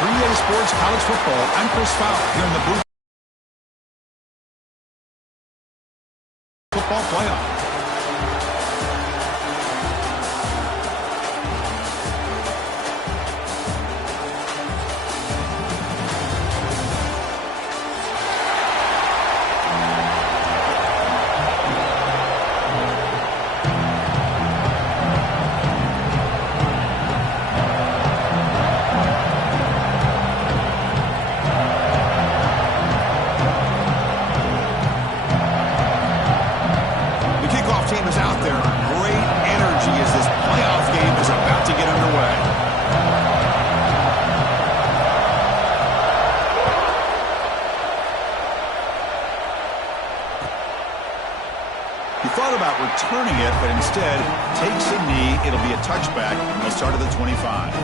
For EA Sports College Football, I'm Chris Fowler here in the booth. Football playoff. Team is out there. Great energy as this playoff game is about to get underway. He thought about returning it, but instead takes a knee. It'll be a touchback, and they'll start at the 25.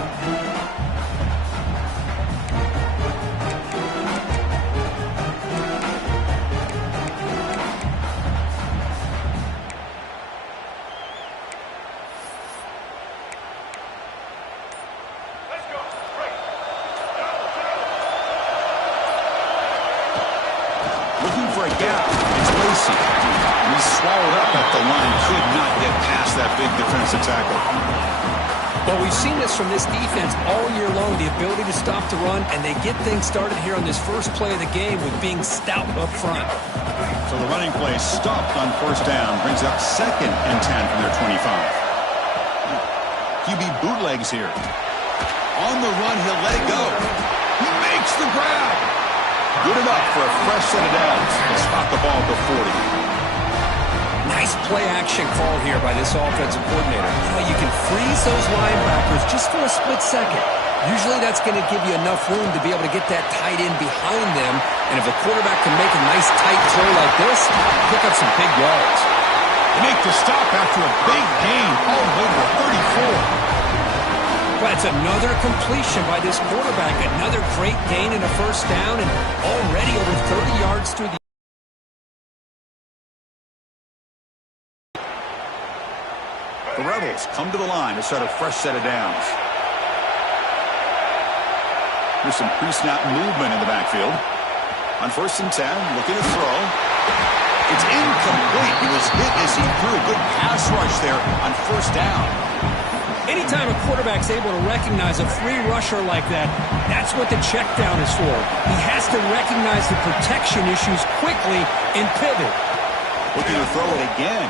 Looking for a gap. It's Lacey. He's swallowed up at the line. Could not get past that big defensive tackle. Well, we've seen this from this defense all year long, the ability to stop the run, and they get things started here on this first play of the game with being stout up front. So the running play stopped on first down, brings up 2nd and 10 from their 25. QB bootlegs here. On the run, he'll let it go. He makes the grab. Good enough for a fresh set of downs. They spot the ball at the 40. Nice play-action call here by this offensive coordinator. You can freeze those linebackers just for a split second. Usually that's going to give you enough room to be able to get that tight end behind them. And if a quarterback can make a nice tight throw like this, pick up some big yards. They make the stop after a big gain all the way to the 34. Well, it's another completion by this quarterback. Another great gain in a first down and already over 30 yards through the... The Rebels come to the line to start a fresh set of downs. Here's some pre-snap movement in the backfield. On 1st and 10, looking to throw. It's incomplete. He was hit as he threw a good pass rush there on first down. Anytime a quarterback's able to recognize a free rusher like that, that's what the check down is for. He has to recognize the protection issues quickly and pivot. Looking to throw it again.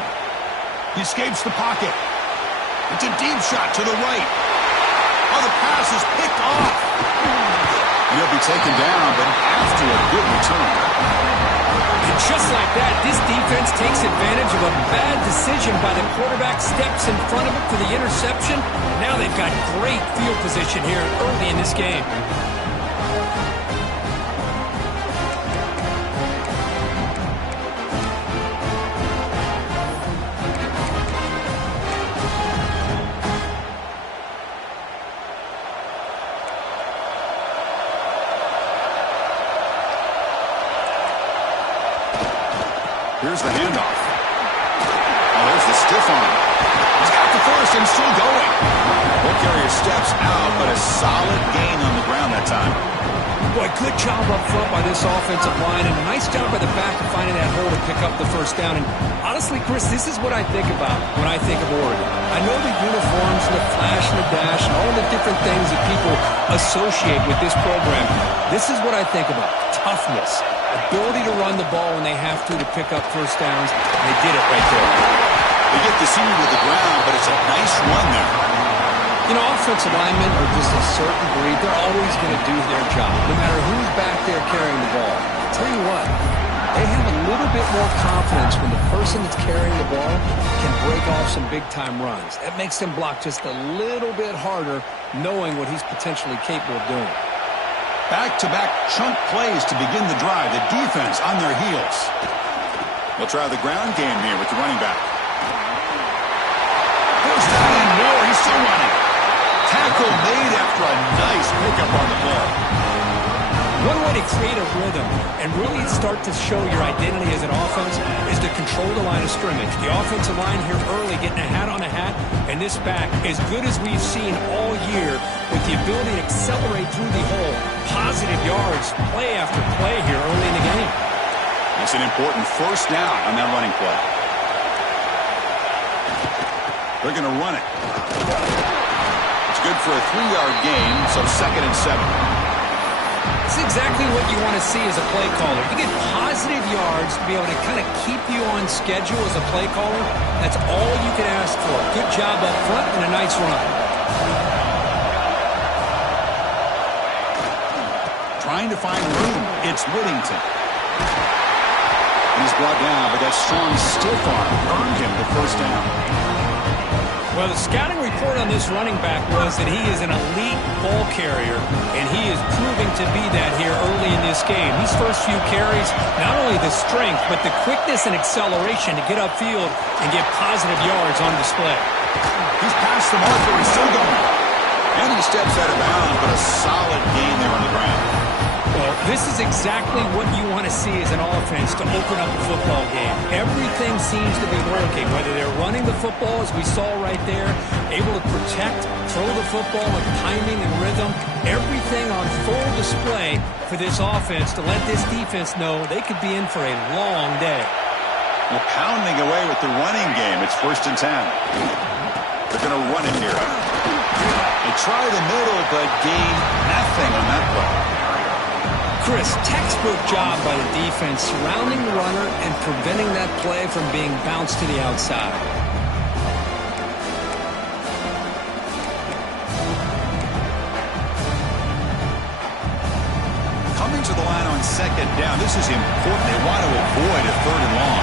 He escapes the pocket. It's a deep shot to the right. Oh, the pass is picked off. He'll be taken down, but after a good return. And just like that, this defense takes advantage of a bad decision by the quarterback, steps in front of it for the interception. Now they've got great field position here early in this game. Here's the handoff. Oh, there's the stiff arm. He's got the first and still going. Ball carrier steps out, but a solid gain on the ground that time. Boy, good job up front by this offensive line, and a nice job by the back of finding that hole to pick up the first down. And honestly, Chris, this is what I think about when I think of Oregon. I know the uniforms and the flash and the dash and all the different things that people associate with this program. This is what I think about. Toughness. Ability to run the ball when they have to pick up first downs. They did it right there. They get the senior to the ground, but it's a nice run there. You know, offensive linemen are just a certain breed. They're always going to do their job, no matter who's back there carrying the ball. I'll tell you what, they have a little bit more confidence when the person that's carrying the ball can break off some big-time runs. That makes them block just a little bit harder, knowing what he's potentially capable of doing. Back-to-back chunk plays to begin the drive. The defense on their heels. They'll try the ground game here with the running back. First down and more. He's still running. Tackle made after a nice pickup on the play. One way to create a rhythm and really start to show your identity as an offense is to control the line of scrimmage. The offensive line here early getting a hat on a hat, and this back, as good as we've seen all year with the ability to accelerate through the hole. Positive yards, play after play here early in the game. That's an important first down on that running play. They're going to run it. It's good for a 3-yard gain, so 2nd and 7. It's exactly what you want to see as a play caller. You get positive yards to be able to kind of keep you on schedule as a play caller. That's all you can ask for. Good job up front and a nice run. Trying to find room. It's Whittington. He's brought down, but that strong stiff arm earned him the first down. Well, the scouting report on this running back was that he is an elite ball carrier, and he is proving to be that here early in this game. These first few carries, not only the strength, but the quickness and acceleration to get upfield and get positive yards on display. He's past the marker. He's still going. And he steps out of bounds, but a solid gain there on the ground. Well, this is exactly what you want to see as an offense to open up a football game. Everything seems to be working, whether they're running the football, as we saw right there, able to protect, throw the football with timing and rhythm, everything on full display for this offense to let this defense know they could be in for a long day. Well, pounding away with the running game. It's 1st and 10. They're going to run it here. They try the middle, but gain nothing on that play. Chris, textbook job by the defense surrounding the runner and preventing that play from being bounced to the outside. Coming to the line on 2nd down. This is important. They want to avoid a 3rd and long.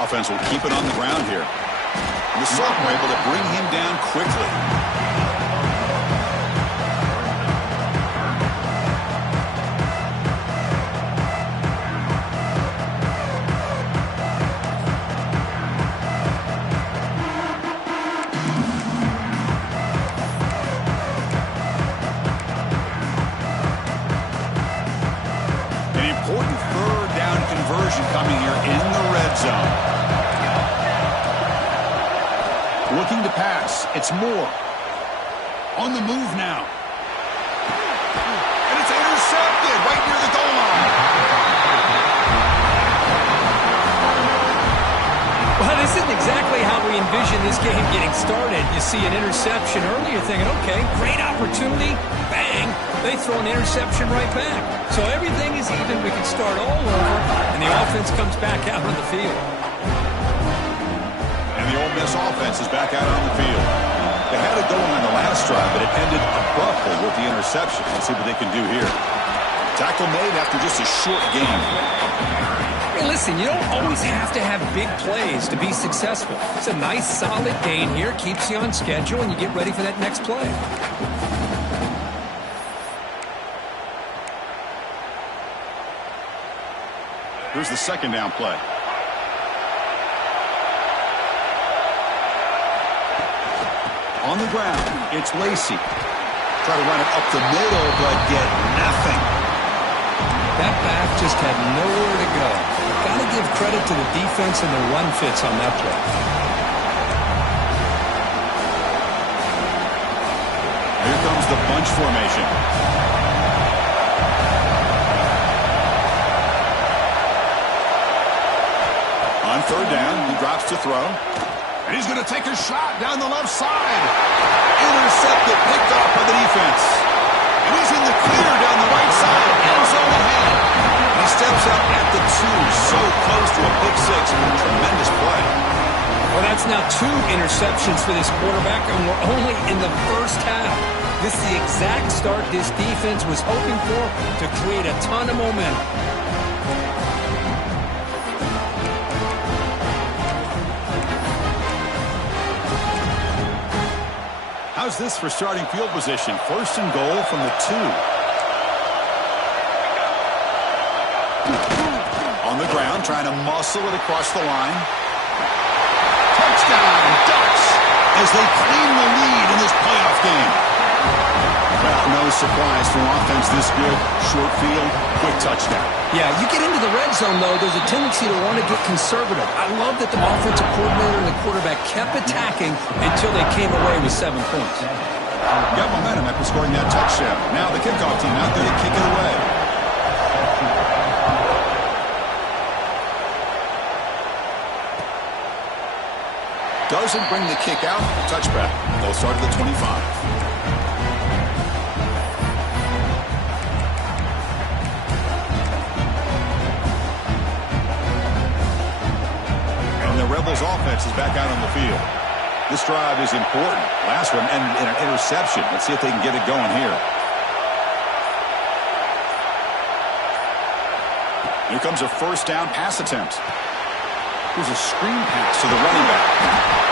Offense will keep it on the ground here. And the sophomore able to bring him down quickly. Coming here in the red zone. Looking to pass. It's Moore. On the move now. And it's intercepted right near the goal line. Well, this isn't exactly how we envision this game getting started. You see an interception early, you're thinking, okay, great opportunity. Bang. They throw an interception right back. So everything is even. We can start all over, and the offense comes back out on the field. And the Ole Miss offense is back out on the field. They had it going on the last drive, but it ended abruptly with the interception. Let's see what they can do here. Tackle made after just a short game. Hey, listen, you don't always have to have big plays to be successful. It's a nice, solid gain here. Keeps you on schedule, and you get ready for that next play. Here's the 2nd down play. On the ground, it's Lacey. Try to run it up the middle, but get nothing. That back just had nowhere to go. Got to give credit to the defense and the run fits on that play. Here comes the bunch formation. On 3rd down, he drops to throw. And he's going to take a shot down the left side. Intercepted, picked off by the defense. And he's in the clear down the right side. End zone ahead. And he steps out at the 2, so close to a pick 6. Tremendous play. Well, that's now 2 interceptions for this quarterback, and we're only in the first half. This is the exact start this defense was hoping for to create a ton of momentum. How's this for starting field position? 1st and goal from the 2. On the ground, trying to muscle it across the line. Touchdown, Ducks, as they claim the lead in this playoff game. Well, no surprised from offense this good. Short field, quick touchdown. Yeah, you get into the red zone, though, there's a tendency to want to get conservative. I love that the offensive coordinator and the quarterback kept attacking until they came away with 7 points. Got momentum after scoring that touchdown. Now the kickoff team out there to kick it away. Doesn't bring the kick out. Touchback. They'll start at the 25. The Rebels offense is back out on the field. This drive is important. Last one ended in an interception. Let's see if they can get it going here. Here comes a first down pass attempt. Here's a screen pass to the running back.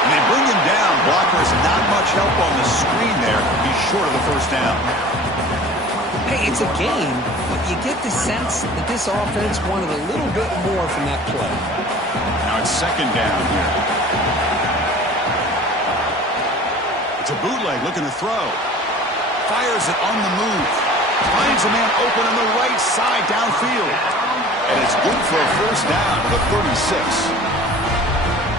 And they bring him down. Blocker has not much help on the screen there. He's short of the first down. Hey, it's a game, but you get the sense that this offense wanted a little bit more from that play. Now it's second down here. It's a bootleg looking to throw. Fires it on the move. Finds a man open on the right side downfield. And it's good for a first down to the 36.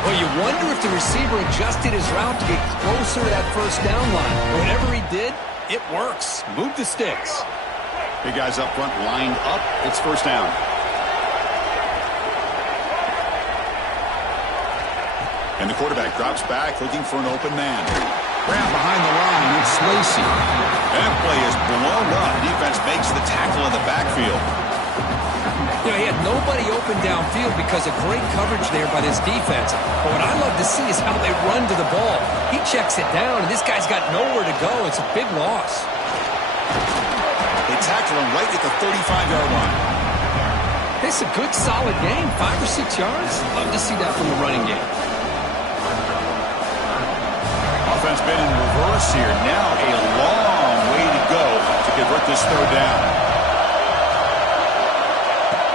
Well, you wonder if the receiver adjusted his route to get closer to that first down line. Whatever he did, it works. Move the sticks. Big guys up front lined up. It's first down. And the quarterback drops back looking for an open man. Grab behind the line. It's Lacey. That play is blown up. Defense makes the tackle in the backfield. You know, he had nobody open downfield because of great coverage there by this defense. But what I love to see is how they run to the ball. He checks it down, and this guy's got nowhere to go. It's a big loss. They tackle him right at the 35-yard line. It's a good, solid game. 5 or 6 yards. Love to see that from the running game. Offense been in reverse here. Now a long way to go to convert this third down.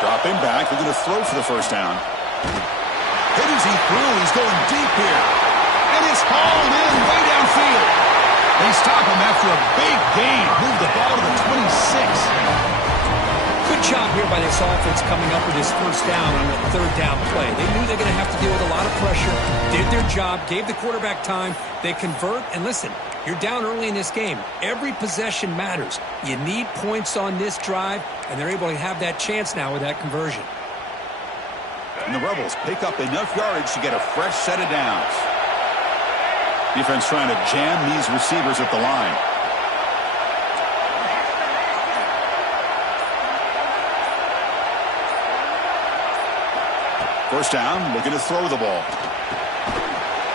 Dropping back. They're going to throw for the first down. Hit as he threw. He's going deep here. And it's hauled in way downfield. They stop him after a big gain. Move the ball to the 26. Good job here by this offense coming up with this first down on the third down play. They knew they were going to have to deal with a lot of pressure, did their job, gave the quarterback time. They convert, and listen, you're down early in this game. Every possession matters. You need points on this drive, and they're able to have that chance now with that conversion. And the Rebels pick up enough yardage to get a fresh set of downs. Defense trying to jam these receivers at the line. First down, looking to throw the ball.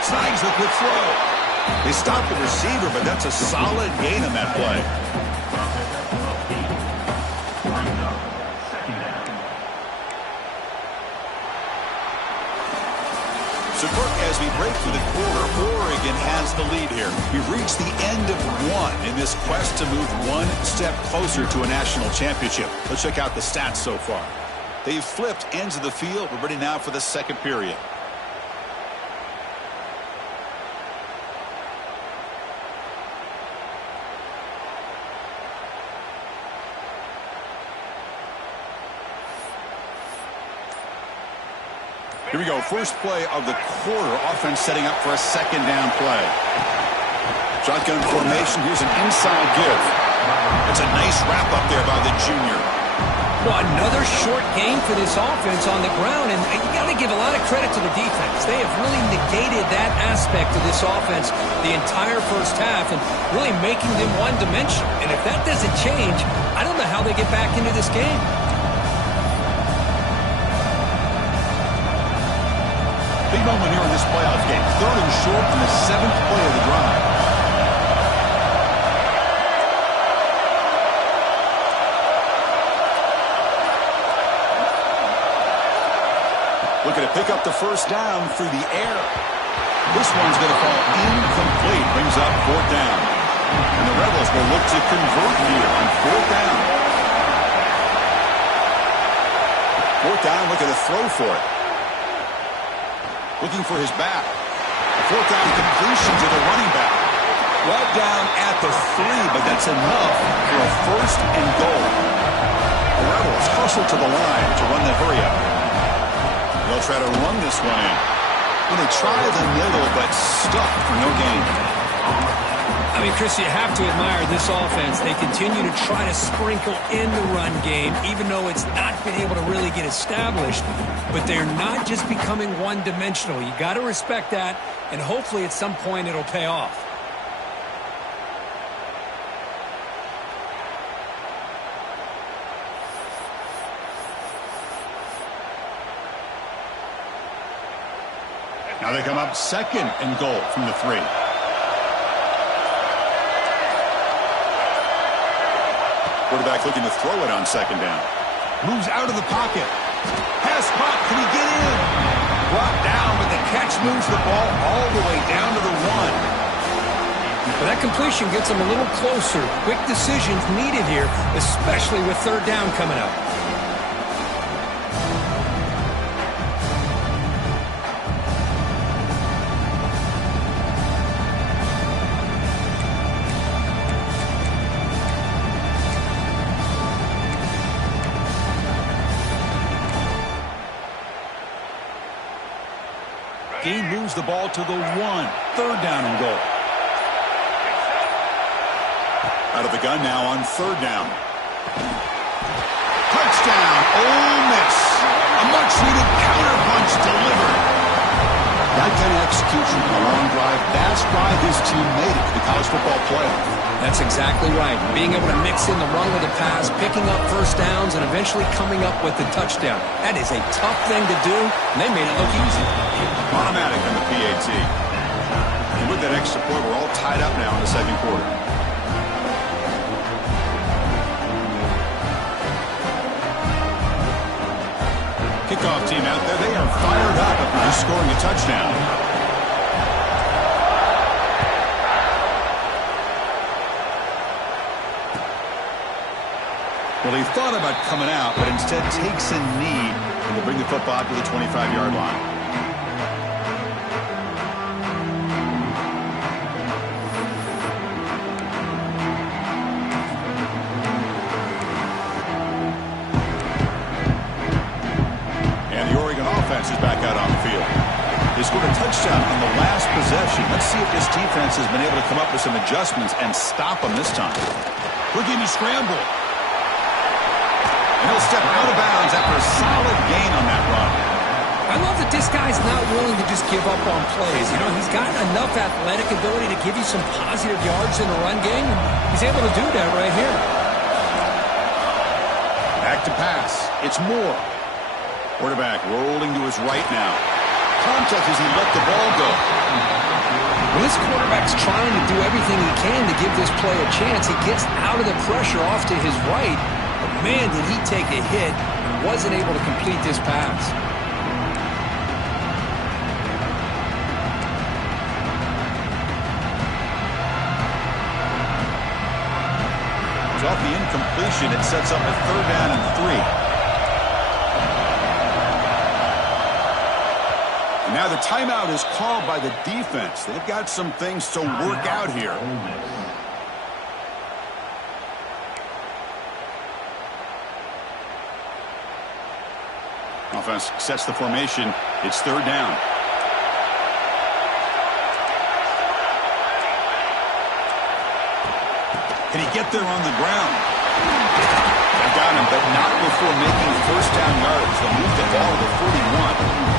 Snags the quick throw. They stop the receiver, but that's a solid gain on that play. So, Kirk, as we break through the quarter, Oregon has the lead here. We've reached the end of one in this quest to move one step closer to a national championship. Let's check out the stats so far. They've flipped ends of the field. We're ready now for the second period. Here we go. First play of the quarter. Offense setting up for a second down play. Shotgun formation. Here's an inside give. It's a nice wrap up there by the junior. Well, another short game for this offense on the ground, and you got to give a lot of credit to the defense. They have really negated that aspect of this offense the entire first half and really making them one-dimensional. And if that doesn't change, I don't know how they get back into this game. Big moment here in this playoff game. Third and short on the 7th play of the drive. Looking to pick up the first down through the air. This one's going to fall incomplete. Brings up fourth down. And the Rebels will look to convert here on fourth down. Fourth down, looking to throw for it. Looking for his back. Fourth down completion to the running back. Well down at got the 3, but that's enough for a first and goal. The Rebels hustle to the line to run the hurry-up. They'll try to run this one in. Well, they try the middle, but stuck for no gain. I mean, Chris, you have to admire this offense. They continue to try to sprinkle in the run game, even though it's not been able to really get established. But they're not just becoming one-dimensional. You got to respect that, and hopefully at some point it'll pay off. Now they come up second and goal from the 3. Quarterback looking to throw it on second down. Moves out of the pocket. Pass caught. Can he get in? Brought down, but the catch moves the ball all the way down to the 1. But that completion gets them a little closer. Quick decisions needed here, especially with third down coming up. Gain moves the ball to the 1. Third down and goal. Out of the gun now on third down. Touchdown, Ole Miss. A much-needed counter-punch delivered. That kind of execution on a long drive, that's why his team made it to the college football playoff. That's exactly right. Being able to mix in the run with the pass, picking up first downs, and eventually coming up with the touchdown. That is a tough thing to do, and they made it look easy. Automatic on the PAT. And with that extra point, we're all tied up now in the second quarter. Kickoff team out there, they are fired up after just scoring a touchdown. Well, he thought about coming out, but instead takes a knee and will bring the football to the 25-yard line. Is back out on the field. They scored a touchdown on the last possession. Let's see if this defense has been able to come up with some adjustments and stop them this time. We're getting a scramble. And he'll step out of bounds after a solid gain on that run. I love that this guy's not willing to just give up on plays. You know, he's got enough athletic ability to give you some positive yards in the run game, and he's able to do that right here. Back to pass. It's Moore. Quarterback rolling to his right now. Contact as he let the ball go. Well, this quarterback's trying to do everything he can to give this play a chance. He gets out of the pressure off to his right. But, man, did he take a hit and wasn't able to complete this pass. It's off the incompletion. It sets up a third down and 3. Now the timeout is called by the defense. They've got some things to work out here. Offense sets the formation. It's third down. Can he get there on the ground? They got him, but not before making first down yards. They'll move the ball to 41.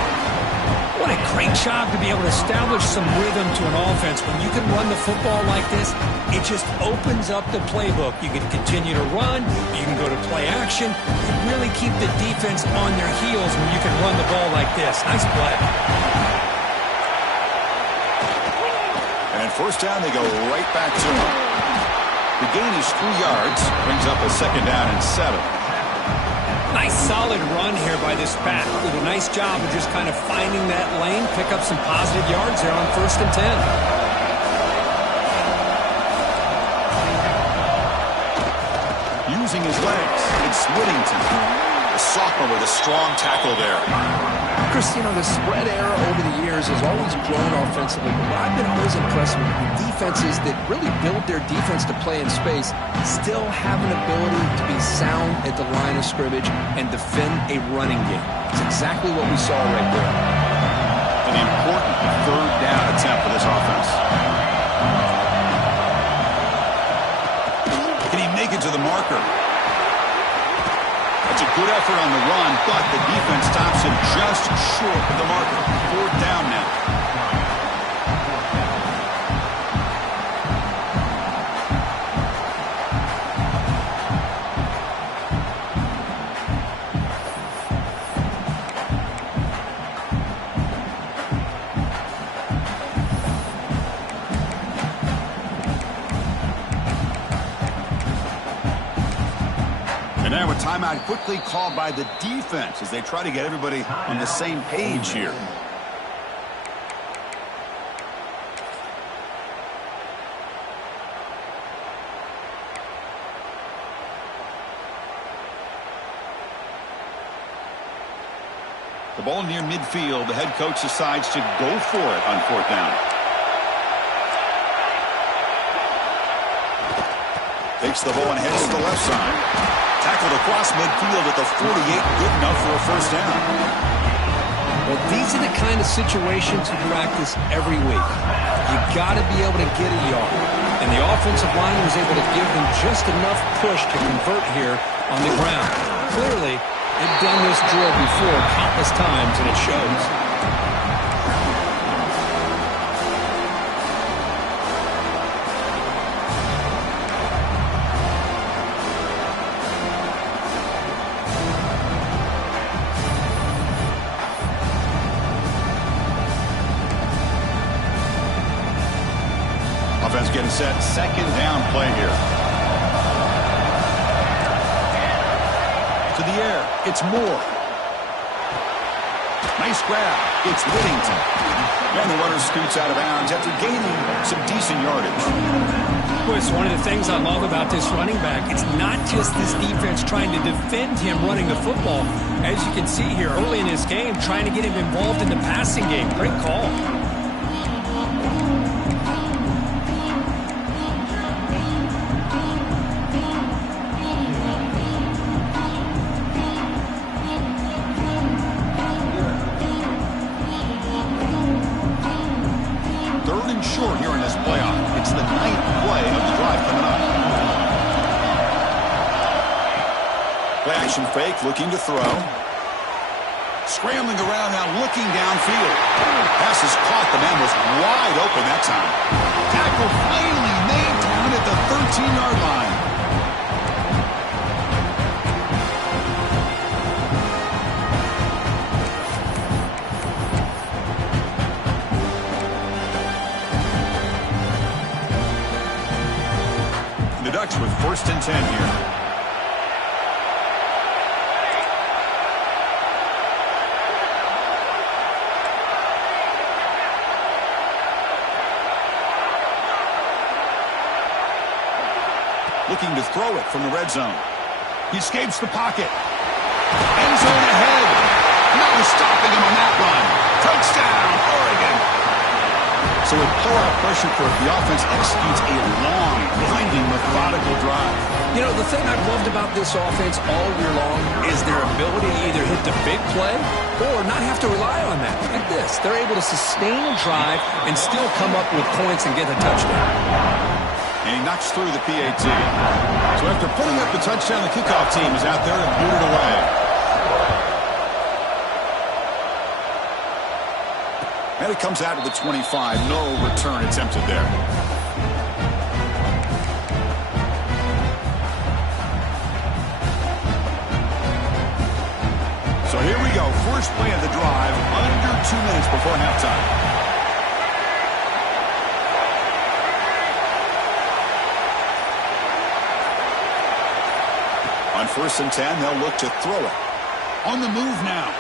What a great job to be able to establish some rhythm to an offense. When you can run the football like this, it just opens up the playbook. You can continue to run. You can go to play action. You really keep the defense on their heels when you can run the ball like this. Nice play. And first down, they go right back to him. The gain is 3 yards. Brings up a second down and 7. Nice solid run here by this back. Did a nice job of just kind of finding that lane, pick up some positive yards there on first and 10. Using his legs, it's Whittington. A sophomore with a strong tackle there. Chris, you know, the spread era over the years has always grown offensively, but what I've been always impressed with defenses that really build their defense to play in space still have an ability to be sound at the line of scrimmage and defend a running game. It's exactly what we saw right there. An important third down attempt for this offense. Can he make it to the marker? That's a good effort on the run, but the defense stops him just short of the marker. Fourth down now. Timeout quickly called by the defense as they try to get everybody on the same page here. The ball near midfield. The head coach decides to go for it on fourth down. Takes the ball and heads to the left side. Tackled across midfield at the 48. Good enough for a first down. Well, these are the kind of situations you practice every week. You got to be able to get a yard. And the offensive line was able to give them just enough push to convert here on the ground. Clearly, they've done this drill before countless times, and it shows. Offense getting set. Second down play here. To the air. It's Moore. Nice grab. It's Whittington. And the runner scoots out of bounds after gaining some decent yardage. Well, it's one of the things I love about this running back. It's not just this defense trying to defend him running the football. As you can see here early in this game, trying to get him involved in the passing game. Great call. Short here in this playoff. It's the ninth play of the drive coming up. Play action fake, looking to throw. Scrambling around now, looking downfield. Pass is caught. The man was wide open that time. Tackle finally made down at the 13-yard line. The Ducks with 1st and 10 here. Looking to throw it from the red zone. He escapes the pocket. End zone ahead. No stopping him on that run. Touchdown, Oregon. So with pull-out pressure curve, the offense executes a long, winding, methodical drive. You know, the thing I've loved about this offense all year long is their ability to either hit the big play or not have to rely on that. Like this. They're able to sustain a drive and still come up with points and get a touchdown. And he knocks through the PAT. So after putting up the touchdown, the kickoff team is out there to boot it away. And it comes out of the 25. No return attempted there. So here we go. First play of the drive. Under 2 minutes before halftime. On 1st and 10, they'll look to throw it. On the move now.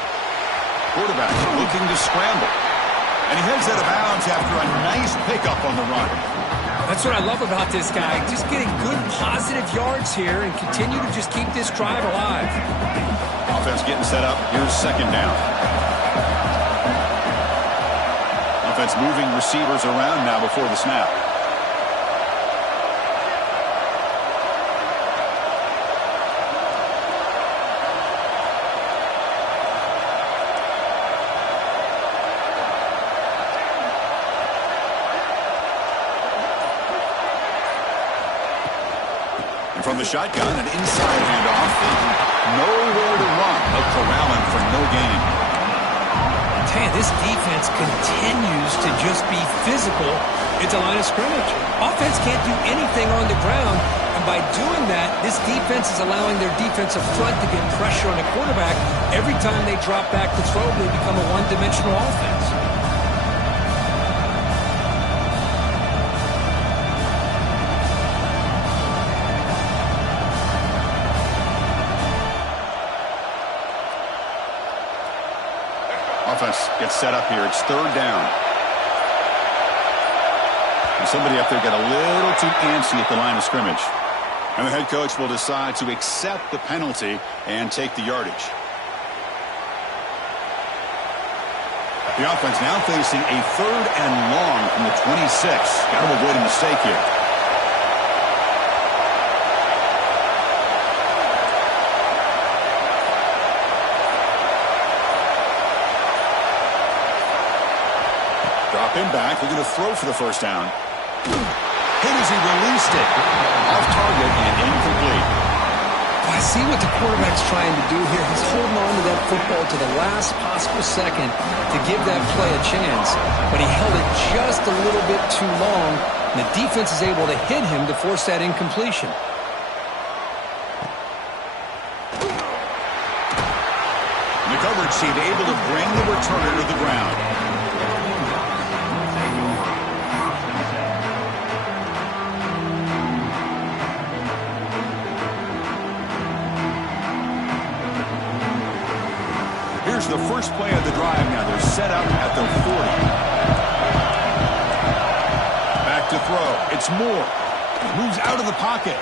Quarterback looking to scramble. And he heads out of bounds after a nice pickup on the run. That's what I love about this guy. Just getting good, positive yards here and continue to just keep this drive alive. Offense getting set up. Here's second down. Offense moving receivers around now before the snap. From the shotgun, an inside handoff. Nowhere to run. They'll corral him for no gain. Man, this defense continues to just be physical at the line of scrimmage. Offense can't do anything on the ground, and by doing that, this defense is allowing their defensive front to get pressure on the quarterback. Every time they drop back to throw, they become a one-dimensional offense. Offense gets set up here. It's third down. And somebody up there got a little too antsy at the line of scrimmage. And the head coach will decide to accept the penalty and take the yardage. The offense now facing a third and long from the 26. Got to avoid a mistake here. Him back. They're going to throw for the first down. Hit as he released it. Off target and incomplete. I see what the quarterback's trying to do here. He's holding on to that football to the last possible second to give that play a chance. But he held it just a little bit too long, and the defense is able to hit him to force that incompletion. And the coverage team able to bring the returner to the ground. Here's the first play of the drive now. They're set up at the 40. Back to throw. It's Moore. Moves out of the pocket.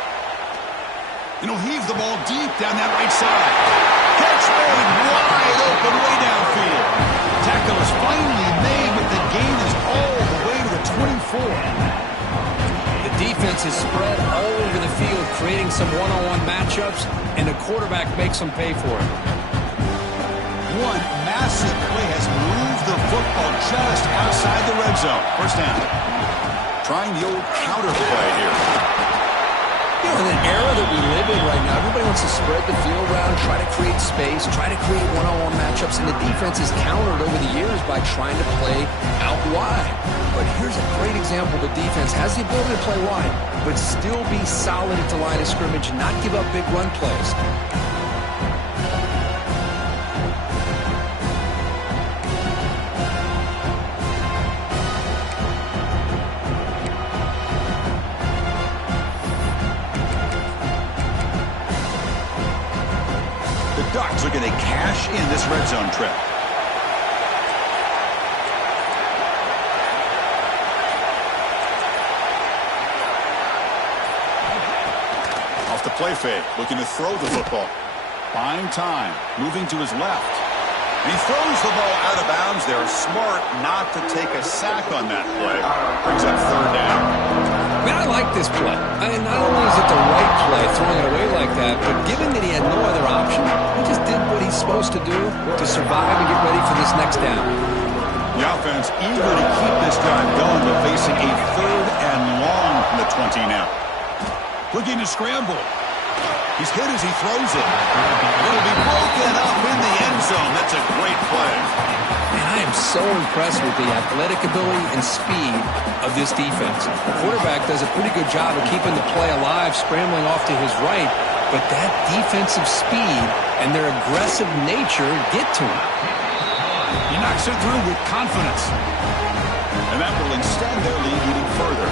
And he'll heave the ball deep down that right side. Catch made wide open way downfield. Tackle is finally made, but the gain is all the way to the 24. The defense is spread all over the field, creating some one-on-one matchups, and the quarterback makes them pay for it. One massive play has moved the football just outside the red zone. First down. Trying the old counter play here. You know, in an era that we live in right now, everybody wants to spread the field around, try to create space, try to create one-on-one matchups, and the defense is countered over the years by trying to play out wide. But here's a great example. The defense has the ability to play wide, but still be solid at the line of scrimmage, not give up big run plays. Ducks are going to cash in this red zone trip. Off the play fake, looking to throw the football. Buying time, moving to his left. And he throws the ball out of bounds there. Smart not to take a sack on that play. Brings up third down. Man, I like this play. Not only is it the right play, throwing it away like that, but given that he had no other option, he just did what he's supposed to do to survive and get ready for this next down. The offense eager to keep this drive going, but facing a third and long from the 20 now. Looking to scramble. He's hit as he throws it. It'll be broken up in the end zone. That's a great play. Man, I am so impressed with the athletic ability and speed of this defense. The quarterback does a pretty good job of keeping the play alive, scrambling off to his right, but that defensive speed and their aggressive nature get to him. He knocks it through with confidence. And that will extend their lead even further.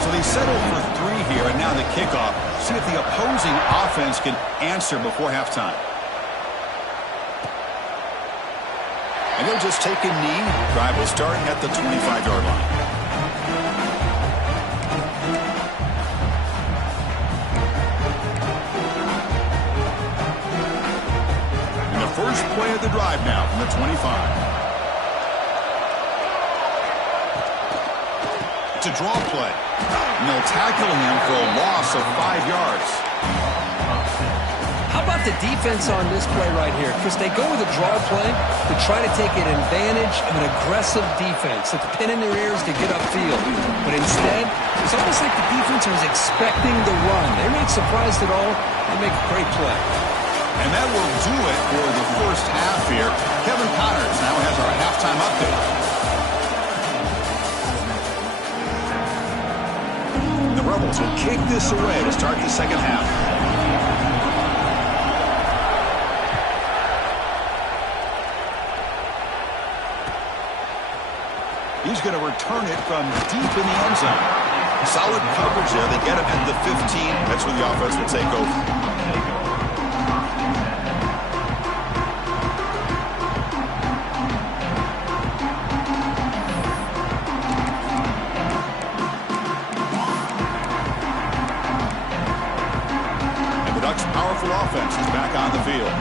So they settle for 3 here, and now the kickoff. See if the opposing offense can answer before halftime. And they'll just take a knee. Drive will start at the 25-yard line. First play of the drive now from the 25. It's a draw play. And they'll tackle him for a loss of 5 yards. How about the defense on this play right here? Chris, they go with a draw play to try to take an advantage of an aggressive defense. It's a pin in their ears to get upfield. But instead, it's almost like the defense was expecting the run. They weren't surprised at all. They make a great play. And that will do it for the first half here. Kevin Connors now has our halftime update. The Rebels will kick this away to start the second half. He's going to return it from deep in the end zone. Solid coverage there. They get it at the 15. That's where the offense will take over. Offense is back on the field.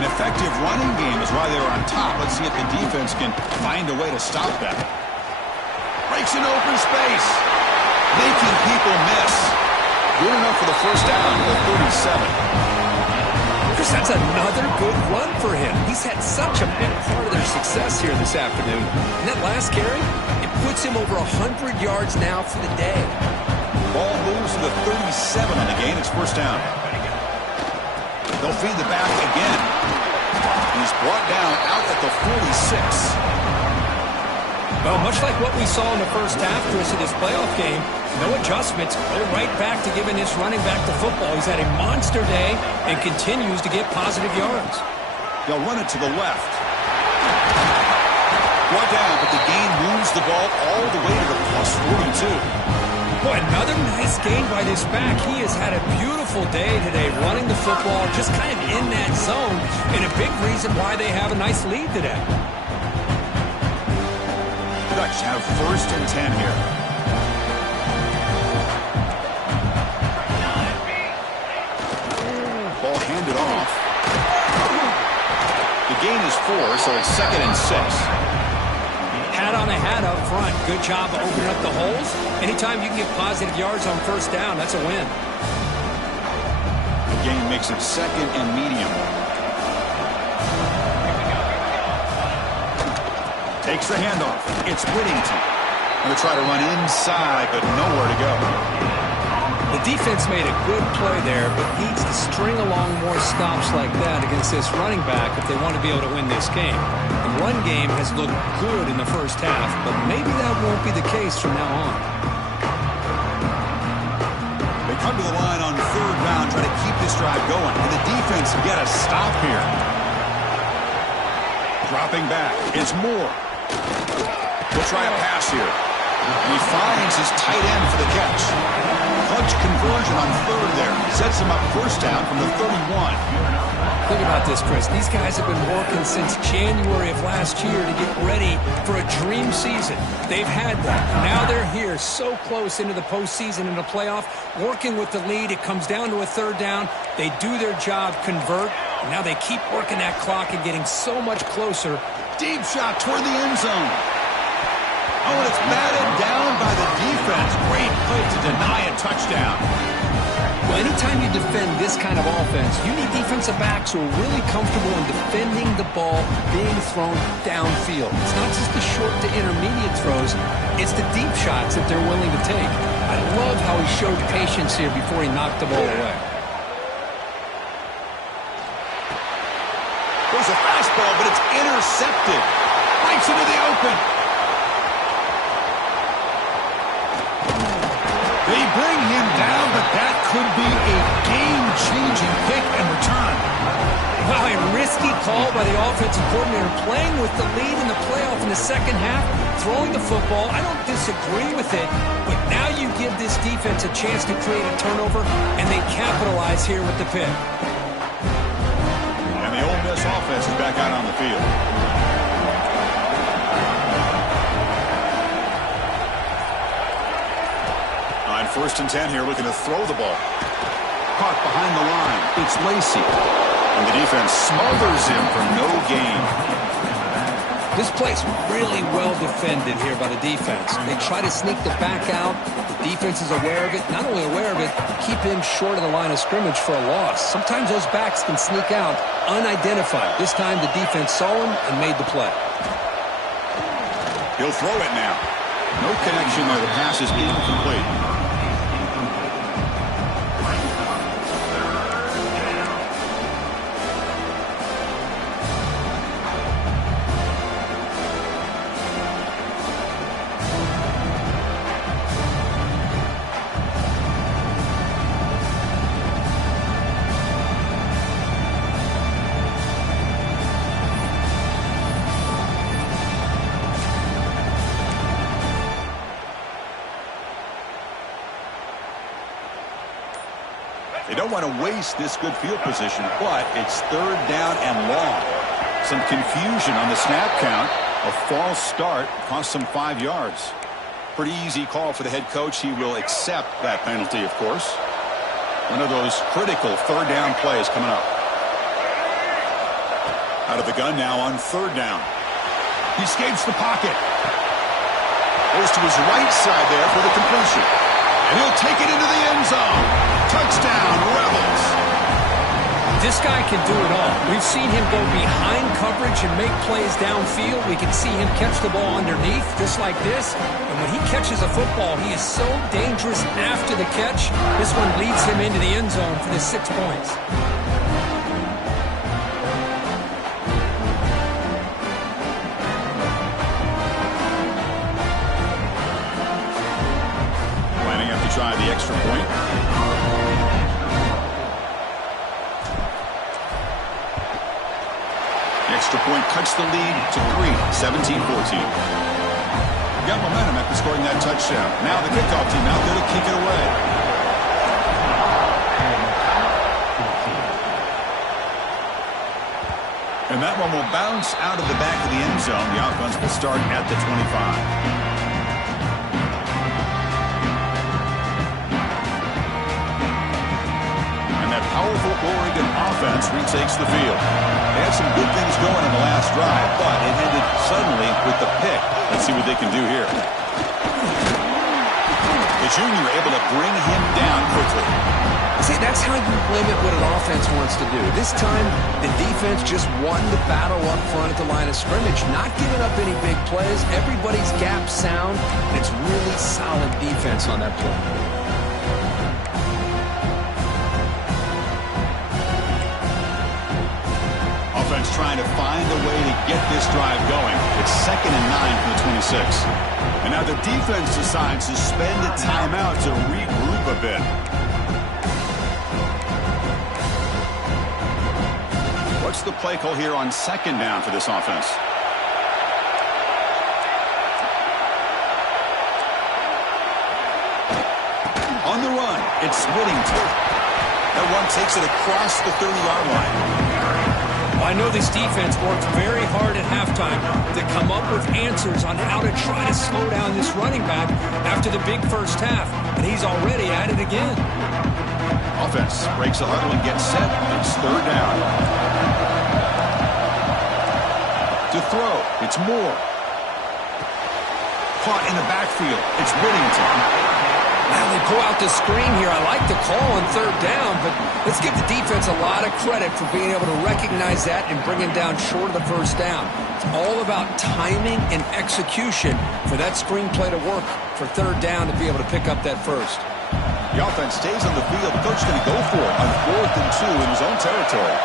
An effective running game is why they were on top. Let's see if the defense can find a way to stop that. Breaks an open space, making people miss. Good enough for the first down at the 37. Chris, that's another good run for him. He's had such a big part of their success here this afternoon. And that last carry, it puts him over 100 yards now for the day. Ball moves to the 37 on the gain. It's first down. They'll feed the back again. He's brought down out at the 46. Well, much like what we saw in the first half, Chris, of this playoff game, no adjustments. Go right back to giving this running back the football. He's had a monster day and continues to get positive yards. They'll run it to the left. Brought down, but the gain moves the ball all the way to the plus 42. Boy, another nice gain by this back. He has had a beautiful day today running the football, just kind of in that zone, and a big reason why they have a nice lead today. The Ducks have first and 10 here. Ball handed off. The gain is 4, so it's second and 6. Hat on a hat up front. Good job of opening up the holes. Anytime you can get positive yards on first down, that's a win. The gain makes it second and medium. Takes the handoff. It's Whittington. Going to try to run inside, but nowhere to go. The defense made a good play there, but needs to string along more stops like that against this running back if they want to be able to win this game. The run game has looked good in the first half, but maybe that won't be the case from now on. They come to the line on third down, try to keep this drive going. And the defense get a stop here. Dropping back. It's Moore. He'll try a pass here. And he finds his tight end for the catch. Clutch conversion on third there. Sets him up first down from the 31. Think about this, Chris. These guys have been working since January of last year to get ready for a dream season. They've had that. Now they're here so close into the postseason and the playoff, working with the lead. It comes down to a third down. They do their job, convert. And now they keep working that clock and getting so much closer. Deep shot toward the end zone. Oh, and it's batted down by the defense. Great play to deny a touchdown. Well, anytime you defend this kind of offense, you need defensive backs who are really comfortable in defending the ball being thrown downfield. It's not just the short to intermediate throws, it's the deep shots that they're willing to take. I love how he showed patience here before he knocked the ball away. There's a fastball, but it's intercepted. Breaks into the open. They bring him down, but that could be a game-changing pick and return. Wow, a risky call by the offensive coordinator, playing with the lead in the playoff in the second half, throwing the football. I don't disagree with it, but now you give this defense a chance to create a turnover, and they capitalize here with the pick. And the Ole Miss offense is back out on the field. First and 10 here, looking to throw the ball. Caught behind the line. It's Lacey. And the defense smothers him for no gain. This play's really well defended here by the defense. They try to sneak the back out. The defense is aware of it. Not only aware of it, keep him short of the line of scrimmage for a loss. Sometimes those backs can sneak out unidentified. This time the defense saw him and made the play. He'll throw it now. No connection there. The pass is incomplete. They don't want to waste this good field position, but it's third down and long. Some confusion on the snap count. A false start cost them 5 yards. Pretty easy call for the head coach. He will accept that penalty, of course. One of those critical third down plays coming up. Out of the gun now on third down. He escapes the pocket. Goes to his right side there for the completion. And he'll take it into the end zone. Touchdown, Rebels. This guy can do it all. We've seen him go behind coverage and make plays downfield. We can see him catch the ball underneath, just like this. And when he catches a football, he is so dangerous after the catch. This one leads him into the end zone for the 6 points. Try the extra point. The extra point cuts the lead to 3, 17-14. Got momentum after scoring that touchdown. Now the kickoff team out there to kick it away. And that one will bounce out of the back of the end zone. The offense will start at the 25. Powerful Oregon offense retakes the field. They had some good things going in the last drive, but it ended suddenly with the pick. Let's see what they can do here. The junior able to bring him down quickly. See, that's how you limit what an offense wants to do. This time, the defense just won the battle up front at the line of scrimmage, not giving up any big plays. Everybody's gap sound, and it's really solid defense on that play. Trying to find a way to get this drive going. It's 2nd and 9 from the 26. And now the defense decides to spend a timeout to regroup a bit. What's the play call here on 2nd down for this offense? On the run, it's Whittington. That one takes it across the 30-yard line. I know this defense worked very hard at halftime to come up with answers on how to try to slow down this running back after the big first half, and he's already at it again. Offense breaks the huddle and gets set. It's third down. To throw, it's Moore. Caught in the backfield, it's Whittington. Now they pull out the screen here. I like the call on third down, but let's give the defense a lot of credit for being able to recognize that and bring him down short of the first down. It's all about timing and execution for that screenplay to work for third down to be able to pick up that first. The offense stays on the field. The coach is going to go for it on 4th and 2 in his own territory.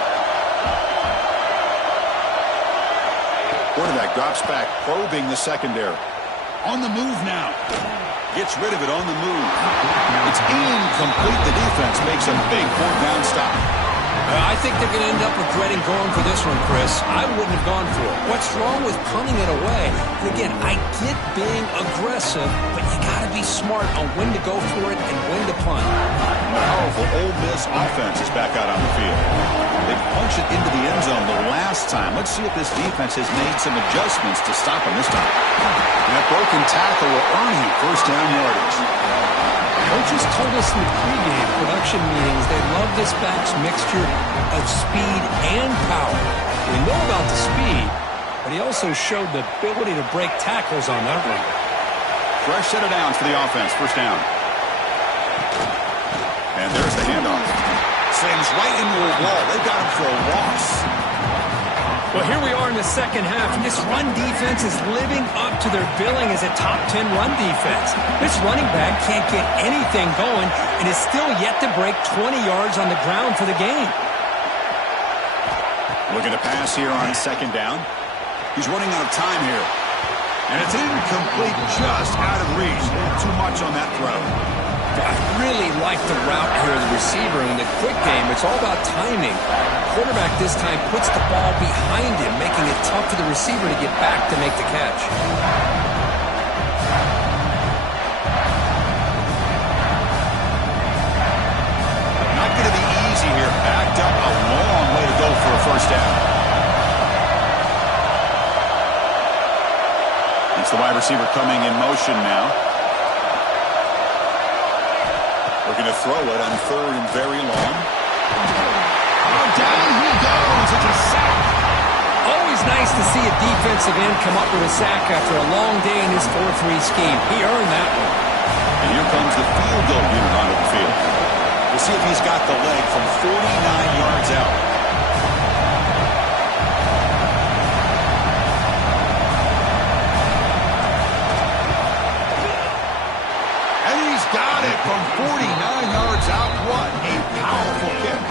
Quarterback drops back, probing the secondary. On the move now. Gets rid of it on the move. It's incomplete. The defense makes a big 4th down stop. I think they're going to end up regretting going for this one, Chris. I wouldn't have gone for it. What's wrong with punting it away? And again, I get being aggressive, but you got to be smart on when to go for it and when to punt. Powerful Ole Miss offense is back out on the field. They punched it into the end zone the last time. Let's see if this defense has made some adjustments to stop them this time. And that broken tackle will earn him first down yardage. coaches told us in the pregame production meetings they love this back's mixture of speed and power. We know about the speed, but he also showed the ability to break tackles on that run. Fresh set of downs for the offense. First down. And there's the handoff. Slams right into a wall. They got him for a loss. Well, here we are in the second half, and this run defense is living up to their billing as a top 10 run defense. This running back can't get anything going and is still yet to break 20 yards on the ground for the game. Looking to pass here on second down. He's running out of time here. And it's incomplete, just out of reach. Too much on that throw. I really like the route here of the receiver. In the quick game, it's all about timing. Quarterback this time puts the ball behind him, making it tough for the receiver to get back to make the catch. Not going to be easy here. Backed up a long way to go for a first down. It's the wide receiver coming in motion now. Looking to throw it on third and very long. Oh, down he goes. It's a sack. Always nice to see a defensive end come up with a sack after a long day in his 4-3 scheme. He earned that one. And here comes the field goal unit onto the field. We'll see if he's got the leg from 49 yards out. Got it from 49 yards out. What a powerful kick.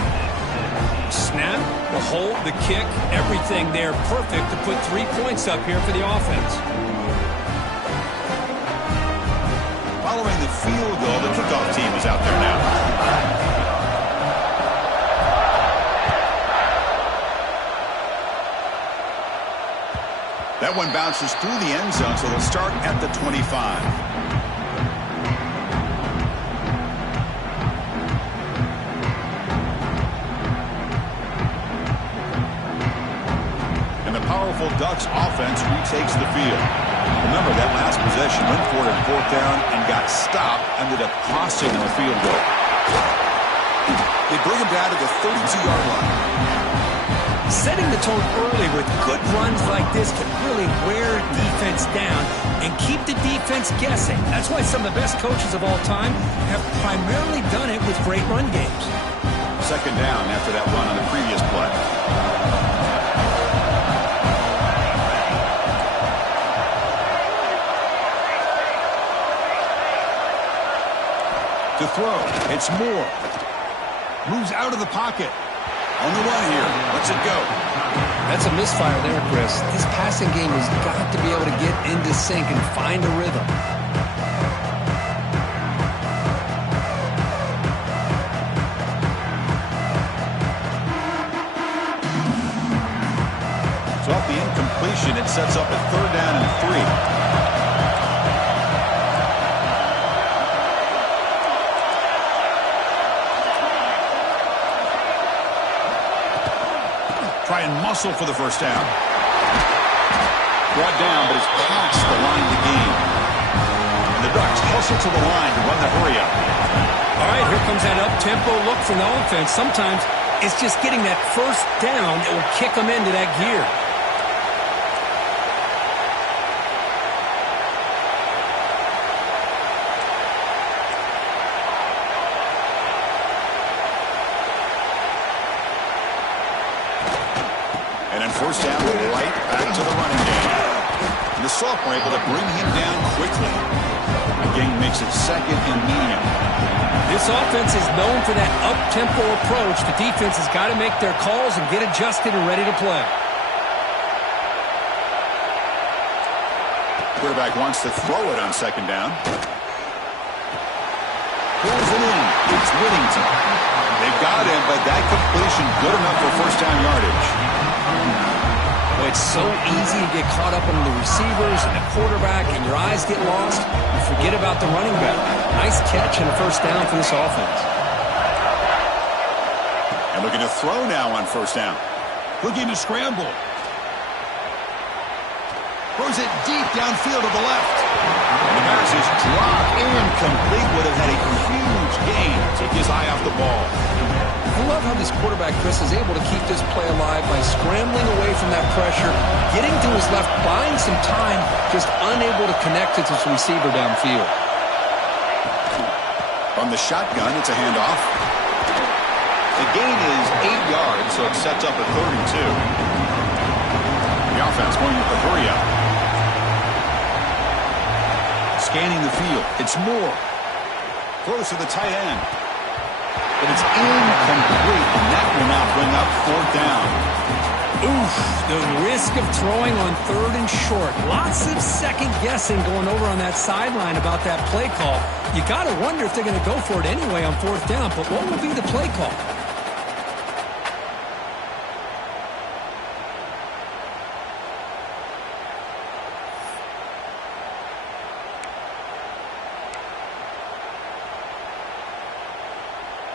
Snap, the hold, the kick, everything there perfect to put 3 points up here for the offense. Following the field goal, the kickoff team is out there now. That one bounces through the end zone, so they'll start at the 25. Powerful Ducks offense retakes the field. Remember, that last possession went for it on fourth down and got stopped, ended up costing them a field goal. They bring him down to the 32-yard line. Setting the tone early with good runs like this can really wear defense down and keep the defense guessing. That's why some of the best coaches of all time have primarily done it with great run games. Second down after that run on the previous play. To throw, it's Moore. Moves out of the pocket. On the run here. Let's it go. That's a misfire there, Chris. This passing game has got to be able to get into sync and find a rhythm. So off the incompletion, it sets up a third down and 3. Try and muscle for the first down. Brought down, but it's past the line to gain. And the Ducks hustle to the line to run the hurry-up. All right, here comes that up-tempo look from the offense. Sometimes it's just getting that first down that will kick them into that gear. First down, right back to the running game. And the sophomore able to bring him down quickly. The game makes it second and medium. This offense is known for that up-tempo approach. The defense has got to make their calls and get adjusted and ready to play. Quarterback wants to throw it on second down. Pulls it in. It's Whittington. They got him, but that completion good enough for first down yardage. It's so easy to get caught up on the receivers and the quarterback, and your eyes get lost. You forget about the running back. Nice catch and a first down for this offense. And looking to throw now on first down. Looking to scramble. Throws it deep downfield to the left. And the pass is dropped incomplete. Would have had a huge this quarterback, Chris, is able to keep this play alive by scrambling away from that pressure, getting to his left, buying some time, just unable to connect to his receiver downfield. On the shotgun, it's a handoff. The gain is 8 yards, so it sets up a 3rd and 2. The offense going with the hurry up. Scanning the field. It's Moore. Close to the tight end. But it's incomplete, and that will now bring up 4th down. Oof, the risk of throwing on 3rd and short. Lots of second guessing going over on that sideline about that play call. You got to wonder if they're going to go for it anyway on 4th down, but what will be the play call?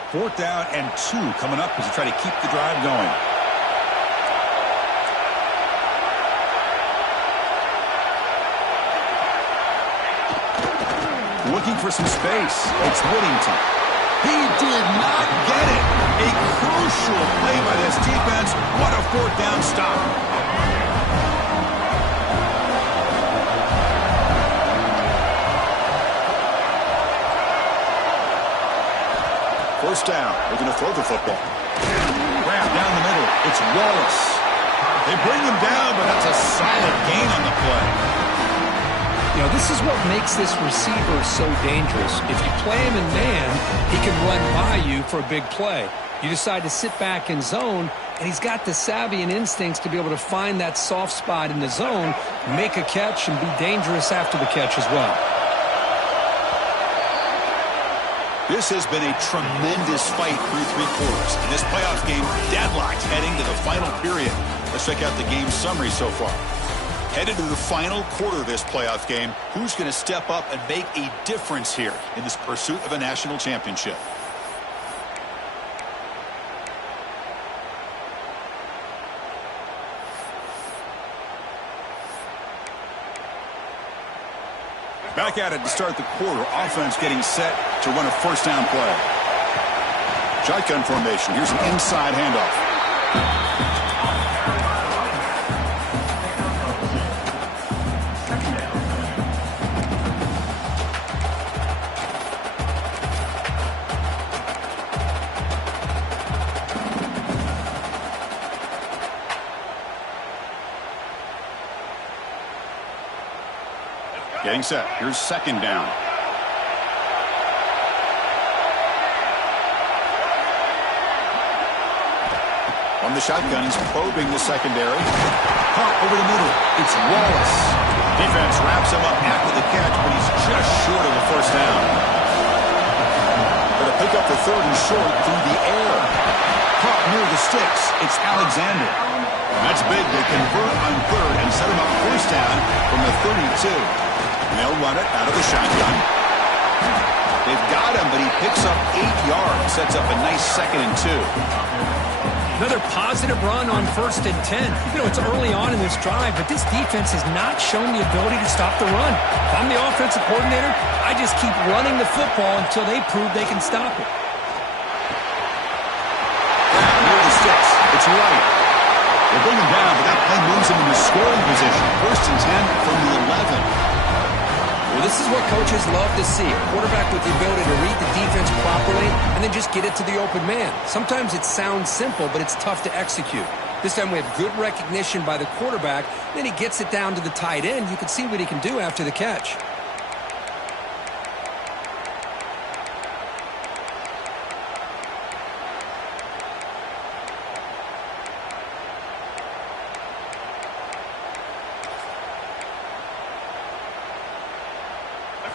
Fourth down and 2 coming up as they try to keep the drive going. Looking for some space. It's Whittington. He did not get it. A crucial play by this defense. What a 4th down stop. First down. They're going to throw the football. Grab down the middle. It's Wallace. They bring him down, but that's a solid gain on the play. You know, this is what makes this receiver so dangerous. If you play him in man, he can run by you for a big play. You decide to sit back in zone, and he's got the savvy and instincts to be able to find that soft spot in the zone, make a catch, and be dangerous after the catch as well. This has been a tremendous fight through 3 quarters. In this playoff game, deadlocked heading to the final period. Let's check out the game summary so far. Headed to the final quarter of this playoff game, who's going to step up and make a difference here in this pursuit of a national championship? Back at it to start the quarter. Offense getting set to run a first down play. Shotgun formation. Here's an inside handoff. Getting set. Here's 2nd down. On the shotgun, he's probing the secondary. Caught over the middle. It's Wallace. Defense wraps him up after the catch, but he's just short of the first down. Going to pick up the 3rd and short through the air. Caught near the sticks. It's Alexander. That's big. They convert on 3rd and set him up first down from the 32. And they'll run it out of the shotgun. They've got him, but he picks up 8 yards. Sets up a nice 2nd and 2. Another positive run on 1st and 10. You know, it's early on in this drive, but this defense has not shown the ability to stop the run. If I'm the offensive coordinator, I just keep running the football until they prove they can stop it. Near the sticks. It's Wright. They bring him down, but that play moves him into scoring position. 1st and 10 from the 11. Well, this is what coaches love to see. A quarterback with the ability to read the defense properly and then just get it to the open man. Sometimes it sounds simple, but it's tough to execute. This time we have good recognition by the quarterback. Then he gets it down to the tight end. You can see what he can do after the catch.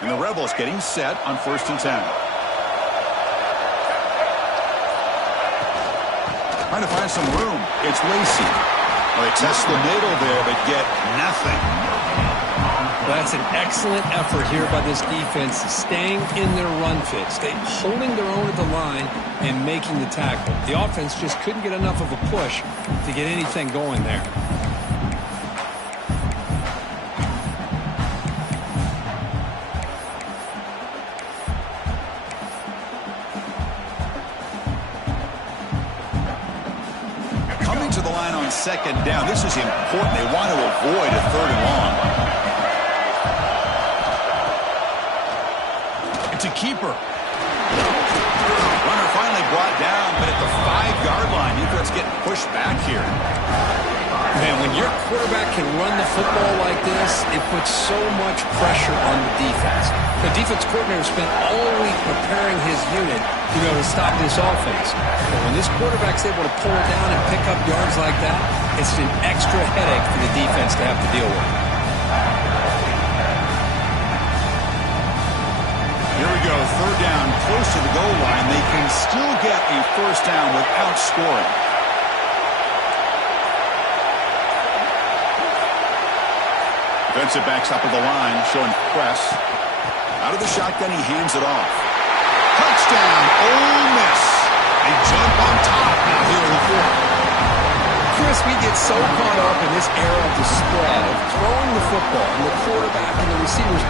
And the Rebels getting set on 1st and 10. Trying to find some room. It's Lacey. Well, they test the middle there, but get nothing. Well, that's an excellent effort here by this defense, staying in their run fit, holding their own at the line and making the tackle. The offense just couldn't get enough of a push to get anything going there. second down. This is important. They want to avoid a third and long. It's a keeper. Runner finally brought down, but at the 5-yard line, defense getting pushed back here. Man, when your quarterback can run the football like this, it puts so much pressure on the defense. The defense coordinator spent all week preparing his unit to be able to stop this offense. But when this quarterback's able to pull down and pick up yards like that, it's an extra headache for the defense to have to deal with. Here we go, third down, close to the goal line. They can still get a first down without scoring. Defensive backs up of the line, showing press. Out of the shotgun, he hands it off. Touchdown, Ole Miss. They jump on top now here in the fourth. Chris, we get so caught up in this era of the spread, of throwing the football, and the quarterback and the receivers.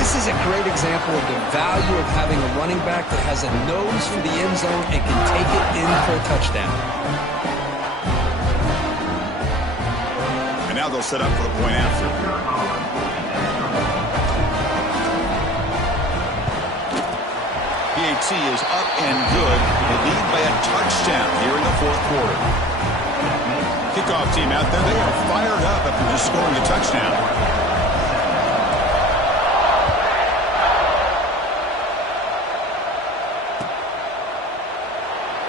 This is a great example of the value of having a running back that has a nose for the end zone and can take it in for a touchdown. Now they'll set up for the point after. PAT is up and good. They lead by a touchdown here in the fourth quarter. Kickoff team out there. They are fired up after just scoring a touchdown.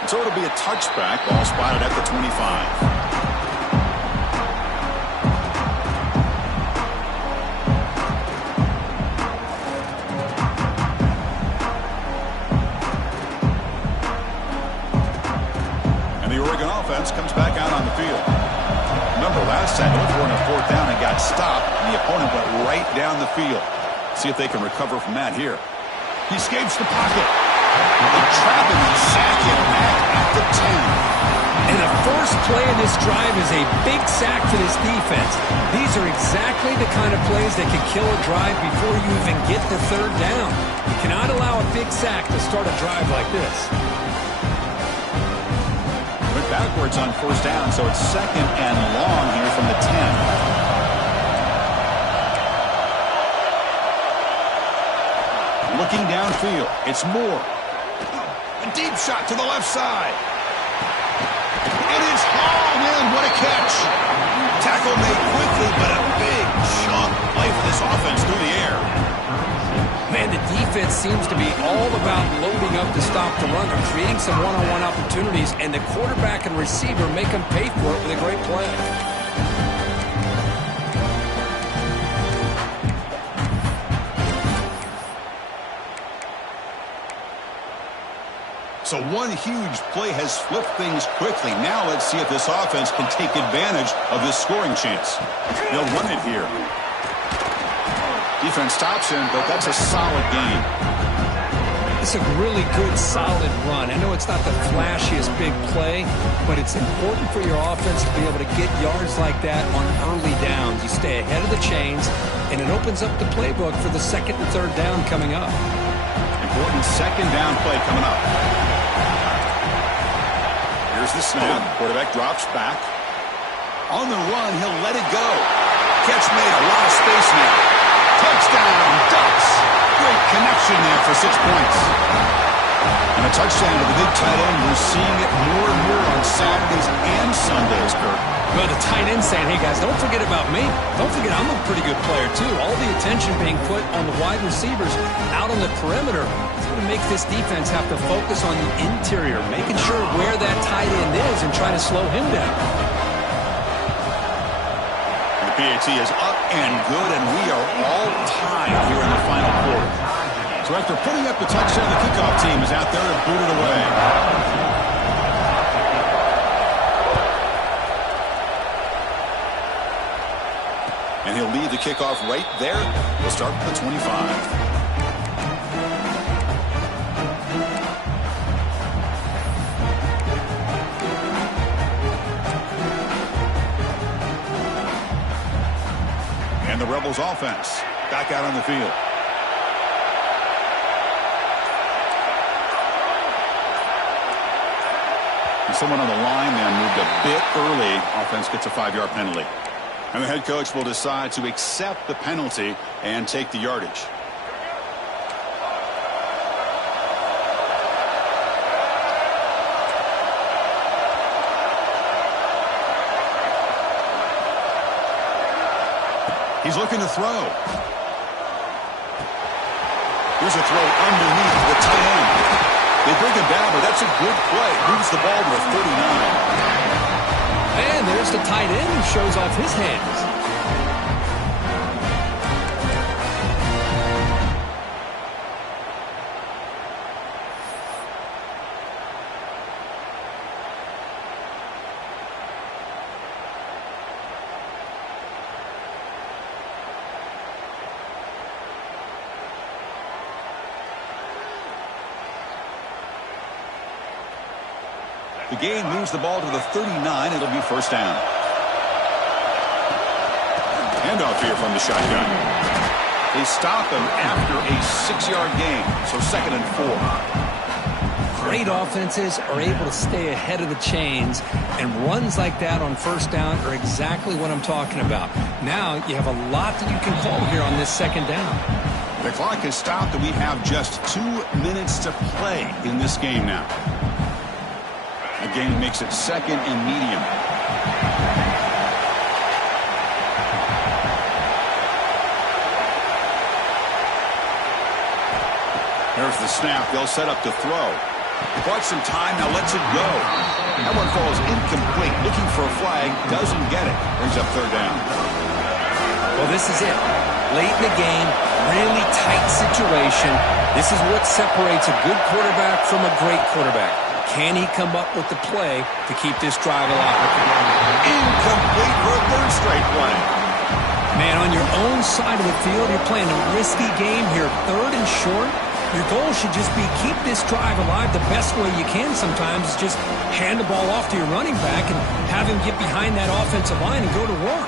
So it'll be a touchback. Ball spotted at the 25. Comes back out on the field. Remember, last time they went for a fourth down and got stopped, and the opponent went right down the field. See if they can recover from that here. He escapes the pocket. They trap him and sack him back at the 10. And the first play of this drive is a big sack for this defense. These are exactly the kind of plays that can kill a drive before you even get the third down. You cannot allow a big sack to start a drive like this. Backwards on first down, so it's second and long here from the 10. Looking downfield, it's Moore. A deep shot to the left side. It is hauled in. What a catch. Tackle made quickly, but a big chunk play for this offense through the air. Man, the defense seems to be all about loading up to stop the run. They're creating some one-on-one opportunities, and the quarterback and receiver make them pay for it with a great play. So one huge play has flipped things quickly. Now let's see if this offense can take advantage of this scoring chance. They'll run it here. Defense stops him, but that's a solid game. It's a really good, solid run. I know it's not the flashiest big play, but it's important for your offense to be able to get yards like that on early downs. You stay ahead of the chains, and it opens up the playbook for the second and third down coming up. Important second down play coming up. Here's the snap. Quarterback drops back. On the run, he'll let it go. Catch made, a lot of space now. Touchdown, Ducks. Great connection there for 6 points. And a touchdown to the big tight end. We're seeing it more and more on Saturdays and Sundays, Kurt. Well, the tight end saying, hey, guys, don't forget about me. Don't forget I'm a pretty good player, too. All the attention being put on the wide receivers out on the perimeter. It's going to make this defense have to focus on the interior, making sure where that tight end is and trying to slow him down. PAT is up and good, and we are all tied here in the final quarter. So after putting up the touchdown, the kickoff team is out there to boot it away. And he'll lead the kickoff right there. We'll start with the 25. And the Rebels offense back out on the field. And someone on the line then moved a bit early. Offense gets a 5-yard penalty. And the head coach will decide to accept the penalty and take the yardage. He's looking to throw. Here's a throw underneath the tight end. They bring him down, but that's a good play. Moves the ball to the 39. And there's the tight end who shows off his hands. The game moves the ball to the 39. It'll be first down. Handoff here from the shotgun. They stop him after a 6-yard gain, so 2nd and 4. Great offenses are able to stay ahead of the chains, and runs like that on first down are exactly what I'm talking about. Now you have a lot that you can call here on this 2nd down. The clock has stopped, and we have just 2 minutes to play in this game now. Again, makes it 2nd and medium. There's the snap. They'll set up to throw. Quite some time, now lets it go. That one falls incomplete. Looking for a flag, doesn't get it. Brings up 3rd down. Well, this is it. Late in the game, really tight situation. This is what separates a good quarterback from a great quarterback. Can he come up with the play to keep this drive alive? Incomplete for a 3rd straight play. Man, on your own side of the field, you're playing a risky game here. 3rd and short. Your goal should just be keep this drive alive the best way you can sometimes is just hand the ball off to your running back and have him get behind that offensive line and go to work.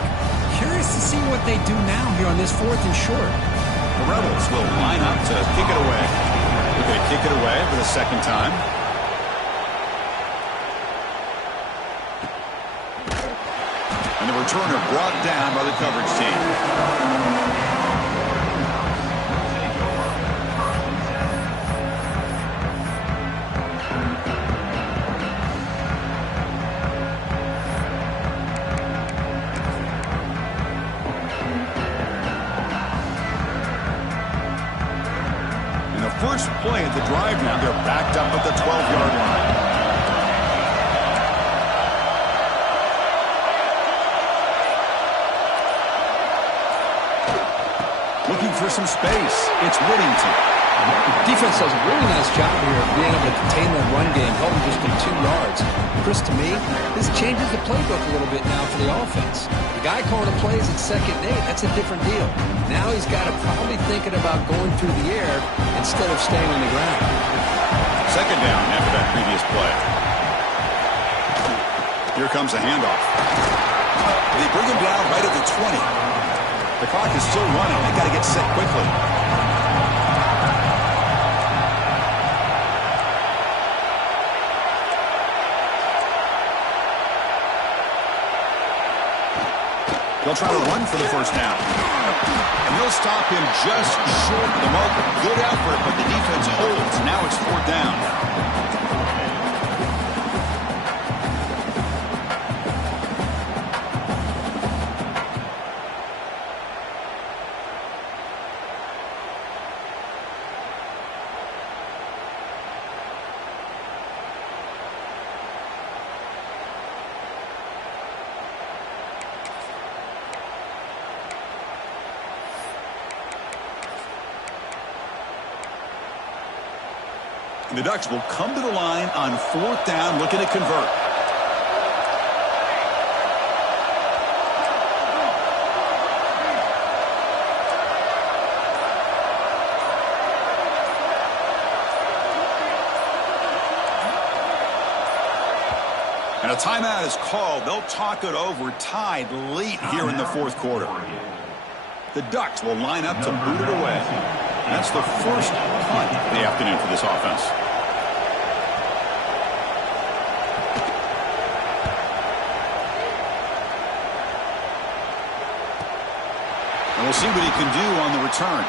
Curious to see what they do now here on this 4th and short. The Rebels will line up to kick it away. They're going to kick it away for the 2nd time. And the returner brought down by the coverage team. First play of the drive now. They're backed up at the 12-yard line. Looking for some space. It's Whittington. Defense does a really nice job here of being able to contain that run game, held him just to 2 yards. Chris, to me, this changes the playbook a little bit now for the offense. The guy calling the plays at 2nd and 8, that's a different deal. Now he's got to probably thinking about going through the air instead of staying on the ground. 2nd down after that previous play. Here comes a handoff. They bring him down right at the 20. The clock is still running. They got to get set quickly. They'll try to run for the first down. And they'll stop him just short of the marker. Good effort, but the defense holds. Now it's 4th down. And the Ducks will come to the line on 4th down, looking to convert. And a timeout is called. They'll talk it over, tied late here in the 4th quarter. The Ducks will line up to boot it away. That's the first punt of the afternoon for this offense. We'll see what he can do on the return.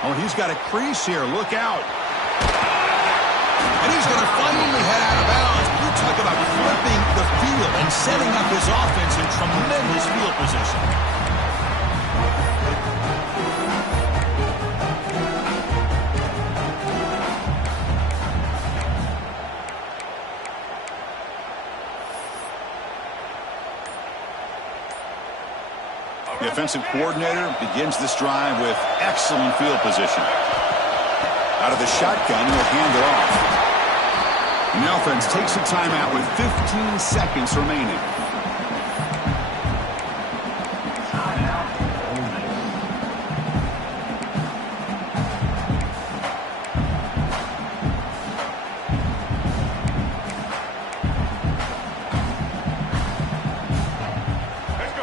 Oh, he's got a crease here. Look out. And he's going to finally head out of bounds. You talk about flipping the field and setting up his offense in tremendous field position. The offensive coordinator begins this drive with excellent field position. Out of the shotgun, he'll hand it off. And the offense takes a timeout with 15 seconds remaining.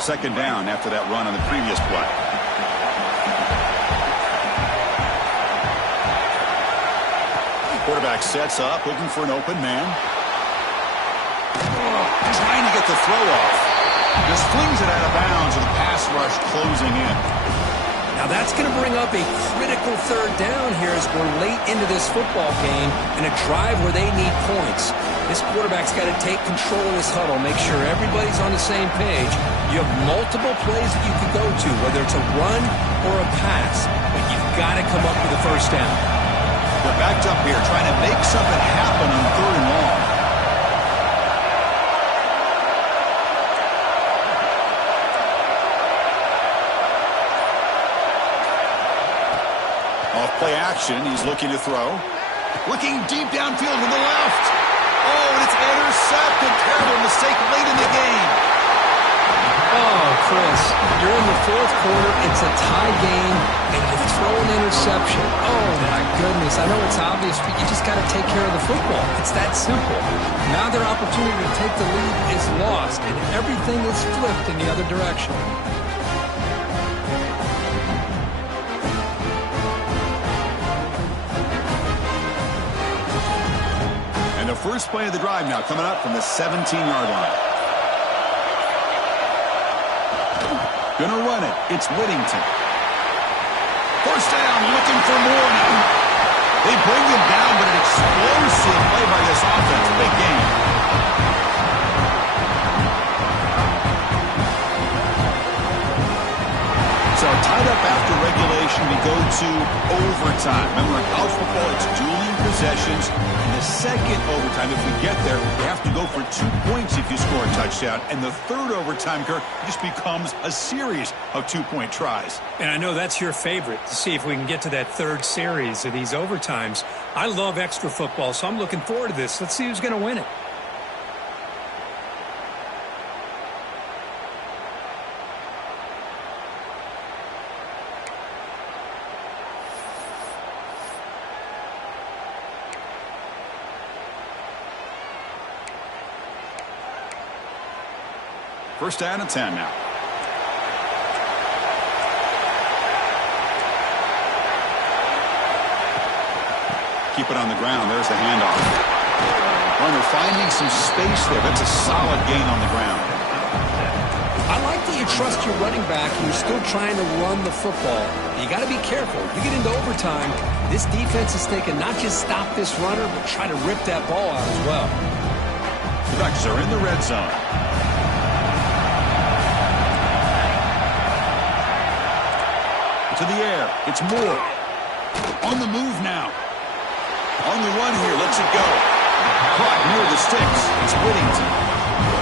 Second down after that run on the previous play. Quarterback sets up, looking for an open man. Trying to get the throw off. Just flings it out of bounds with the pass rush closing in. Now that's going to bring up a critical third down here as we're late into this football game in a drive where they need points. This quarterback's got to take control of this huddle, make sure everybody's on the same page. You have multiple plays that you can go to, whether it's a run or a pass, but you've got to come up with a first down. They're backed up here trying to make something happen on third and long. Off play action, he's looking to throw. Looking deep downfield to the left. Oh, and it's intercepted. Terrible mistake late in the game. Oh, Chris, you're in the fourth quarter. It's a tie game, and you throw an interception. Oh, my goodness. I know it's obvious, but you just got to take care of the football. It's that simple. Now their opportunity to take the lead is lost, and everything is flipped in the other direction. And the first play of the drive now coming up from the 17-yard line. Gonna run it. It's Whittington. First down, looking for more now. They bring him down, but an explosive play by this offense. Big game. So tied up after regulation, we go to overtime. Remember, in college football, it's dueling possessions. In the second overtime, if we get there, we have to go for 2 points if you score a touchdown. And the third overtime, Kirk, just becomes a series of 2-point tries. And I know that's your favorite, to see if we can get to that third series of these overtimes. I love extra football, so I'm looking forward to this. Let's see who's going to win it. First down and 10 now. Keep it on the ground. There's the handoff. Well, they're finding some space there. That's a solid gain on the ground. I like that you trust your running back and you're still trying to run the football. You got to be careful. You get into overtime, this defense is thinking not just stop this runner, but try to rip that ball out as well. The Ducks are in the red zone. To the air. It's Moore. On the move now. On the run here. Lets it go. Caught near the sticks. It's Whittington.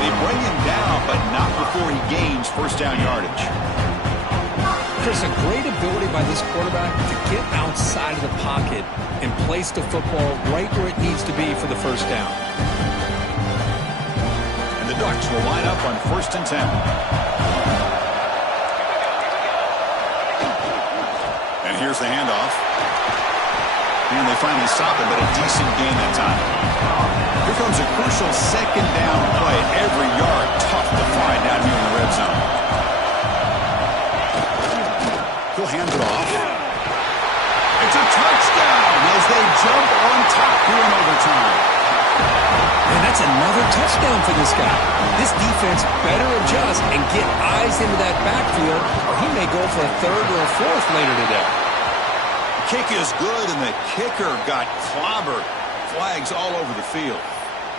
They bring him down, but not before he gains first down yardage. Chris, a great ability by this quarterback to get outside of the pocket and place the football right where it needs to be for the first down. And the Ducks will line up on 1st and 10. And here's the handoff. And they finally stop it, but a decent gain that time. Here comes a crucial second down play. Every yard tough to find down here in the red zone. He'll hand it off. It's a touchdown as they jump on top here in overtime. And That's another touchdown for this guy. This defense better adjust and get eyes into that backfield, or he may go for a third or a fourth later today. Kick is good, and the kicker got clobbered. Flags all over the field.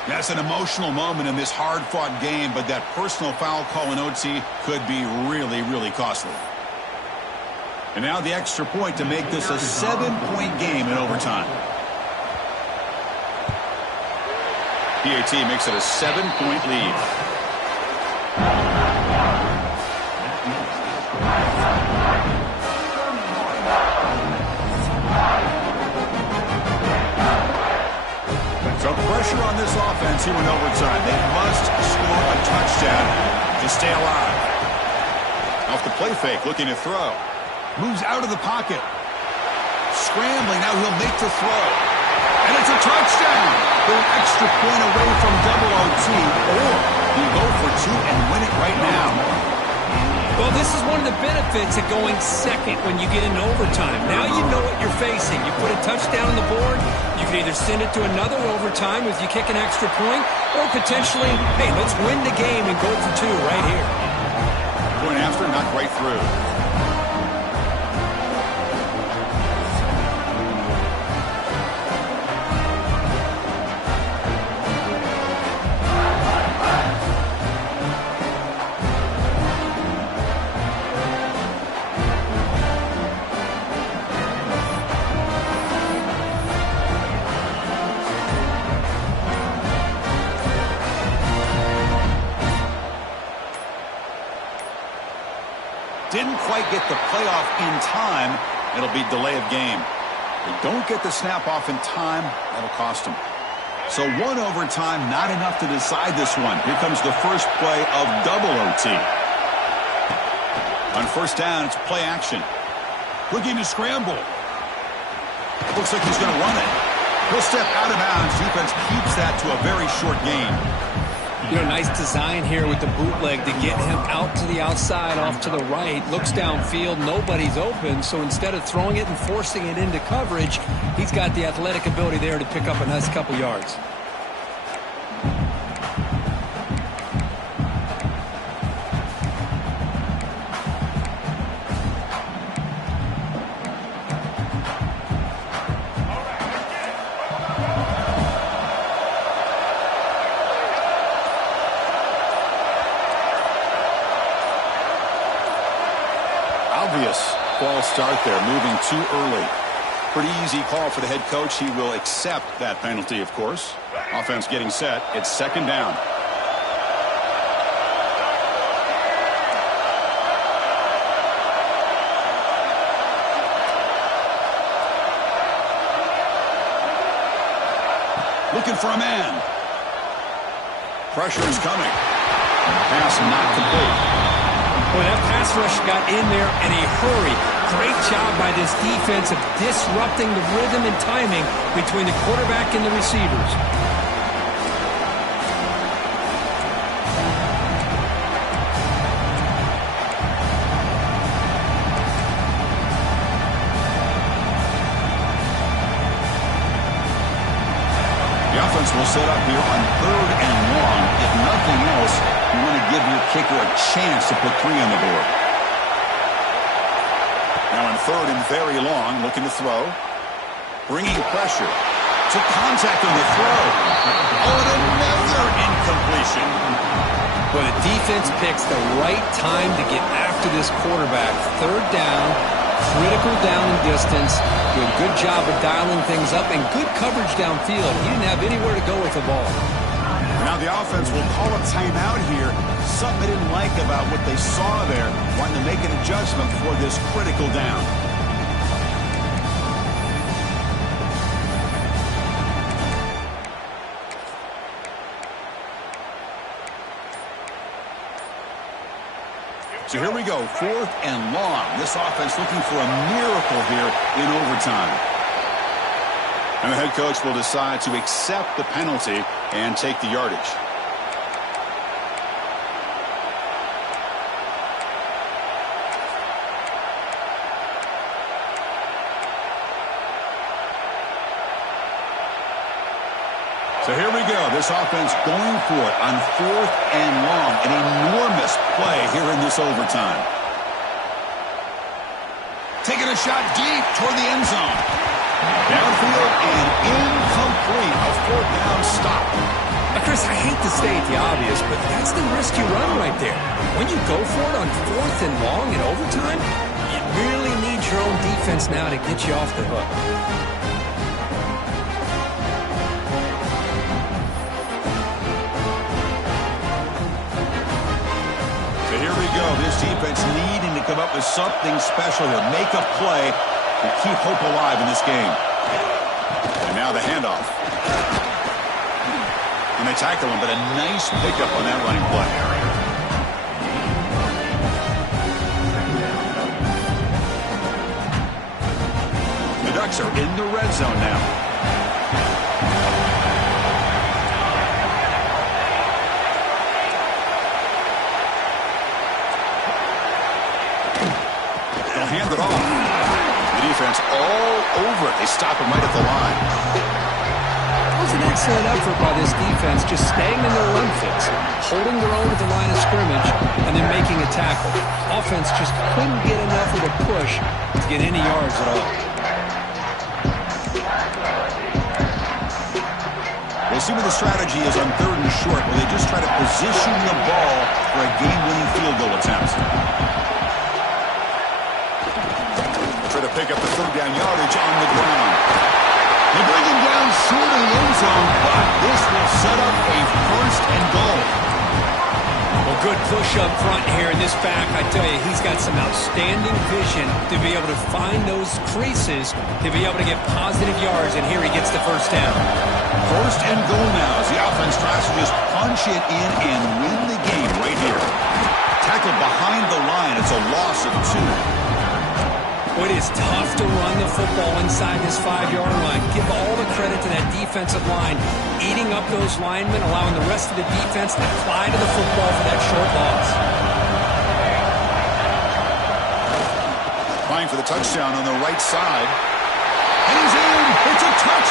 That's an emotional moment in this hard-fought game, but that personal foul call in OT could be really, really costly. And now the extra point to make this a 7-point game in overtime. PAT makes it a 7-point lead. So pressure on this offense here in overtime. They must score a touchdown to stay alive. Off the play fake, looking to throw. Moves out of the pocket. Scrambling, now he'll make the throw. And it's a touchdown! They're an extra point away from double OT, or you go for two and win it right now. Well, this is one of the benefits of going second when you get into overtime. Now you know what you're facing. You put a touchdown on the board, you can either send it to another overtime if you kick an extra point, or potentially, hey, let's win the game and go for two right here. Point after, knocked right through. Didn't quite get the playoff in time. It'll be delay of game. They don't get the snap off in time. That'll cost them. So one overtime, not enough to decide this one. Here comes the first play of double OT. On first down, it's play action. Looking to scramble. Looks like he's going to run it. He'll step out of bounds. Defense keeps that to a very short gain. You know, nice design here with the bootleg to get him out to the outside, off to the right. Looks downfield, nobody's open, so instead of throwing it and forcing it into coverage, he's got the athletic ability there to pick up a nice couple yards. False start there, moving too early. Pretty easy call for the head coach. He will accept that penalty, of course. Offense getting set. It's second down. Looking for a man. Pressure is coming. Pass not complete. Boy, that pass rush got in there in a hurry. Great job by this defense of disrupting the rhythm and timing between the quarterback and the receivers. The offense will set up here on third and long. If nothing else, you want to give your kicker a chance to put three on the board. Now on third and very long, looking to throw. Bringing pressure. Took contact on the throw. Oh, and another incompletion. Well, the defense picks the right time to get after this quarterback. Third down, critical down and distance. Did a good job of dialing things up and good coverage downfield. He didn't have anywhere to go with the ball. Now the offense will call a timeout here. Something they didn't like about what they saw there. Wanting to make an adjustment for this critical down. So here we go, fourth and long. This offense looking for a miracle here in overtime. And the head coach will decide to accept the penalty and take the yardage. So here we go. This offense going for it on 4th and long. An enormous play here in this overtime. Taking a shot deep toward the end zone. Downfield and incomplete. A 4th down stop. Chris, I hate to state the obvious, but that's the risk you run right there. When you go for it on 4th and long in overtime, you really need your own defense now to get you off the hook. So here we go. This defense needing to come up with something special here. Make a play to keep hope alive in this game. And now the handoff. And they tackle him, but a nice pickup on that running play. The Ducks are in the red zone now. They'll hand it off. The defense all over it. They stop him right at the line. It was an excellent effort by this defense, just staying in their run fits, holding their own at the line of scrimmage, and then making a tackle. Offense just couldn't get enough of a push to get any yards at all. We'll see what the strategy is on 3rd and short, where they just try to position the ball for a game-winning field goal attempt. Try to pick up the 3rd down yardage on the ground. They bring him down short of the end zone, but this will set up a 1st and goal. Well, good push up front here in this back. I tell you, he's got some outstanding vision to be able to find those creases, to be able to get positive yards, and here he gets the 1st down. 1st and goal now as the offense tries to just punch it in and win the game right here. Tackled behind the line. It's a loss of 2. It is tough to run the football inside this 5-yard line. Give all the credit to that defensive line, eating up those linemen, allowing the rest of the defense to fly to the football for that short loss. Trying for the touchdown on the right side. And he's in. It's a touchdown.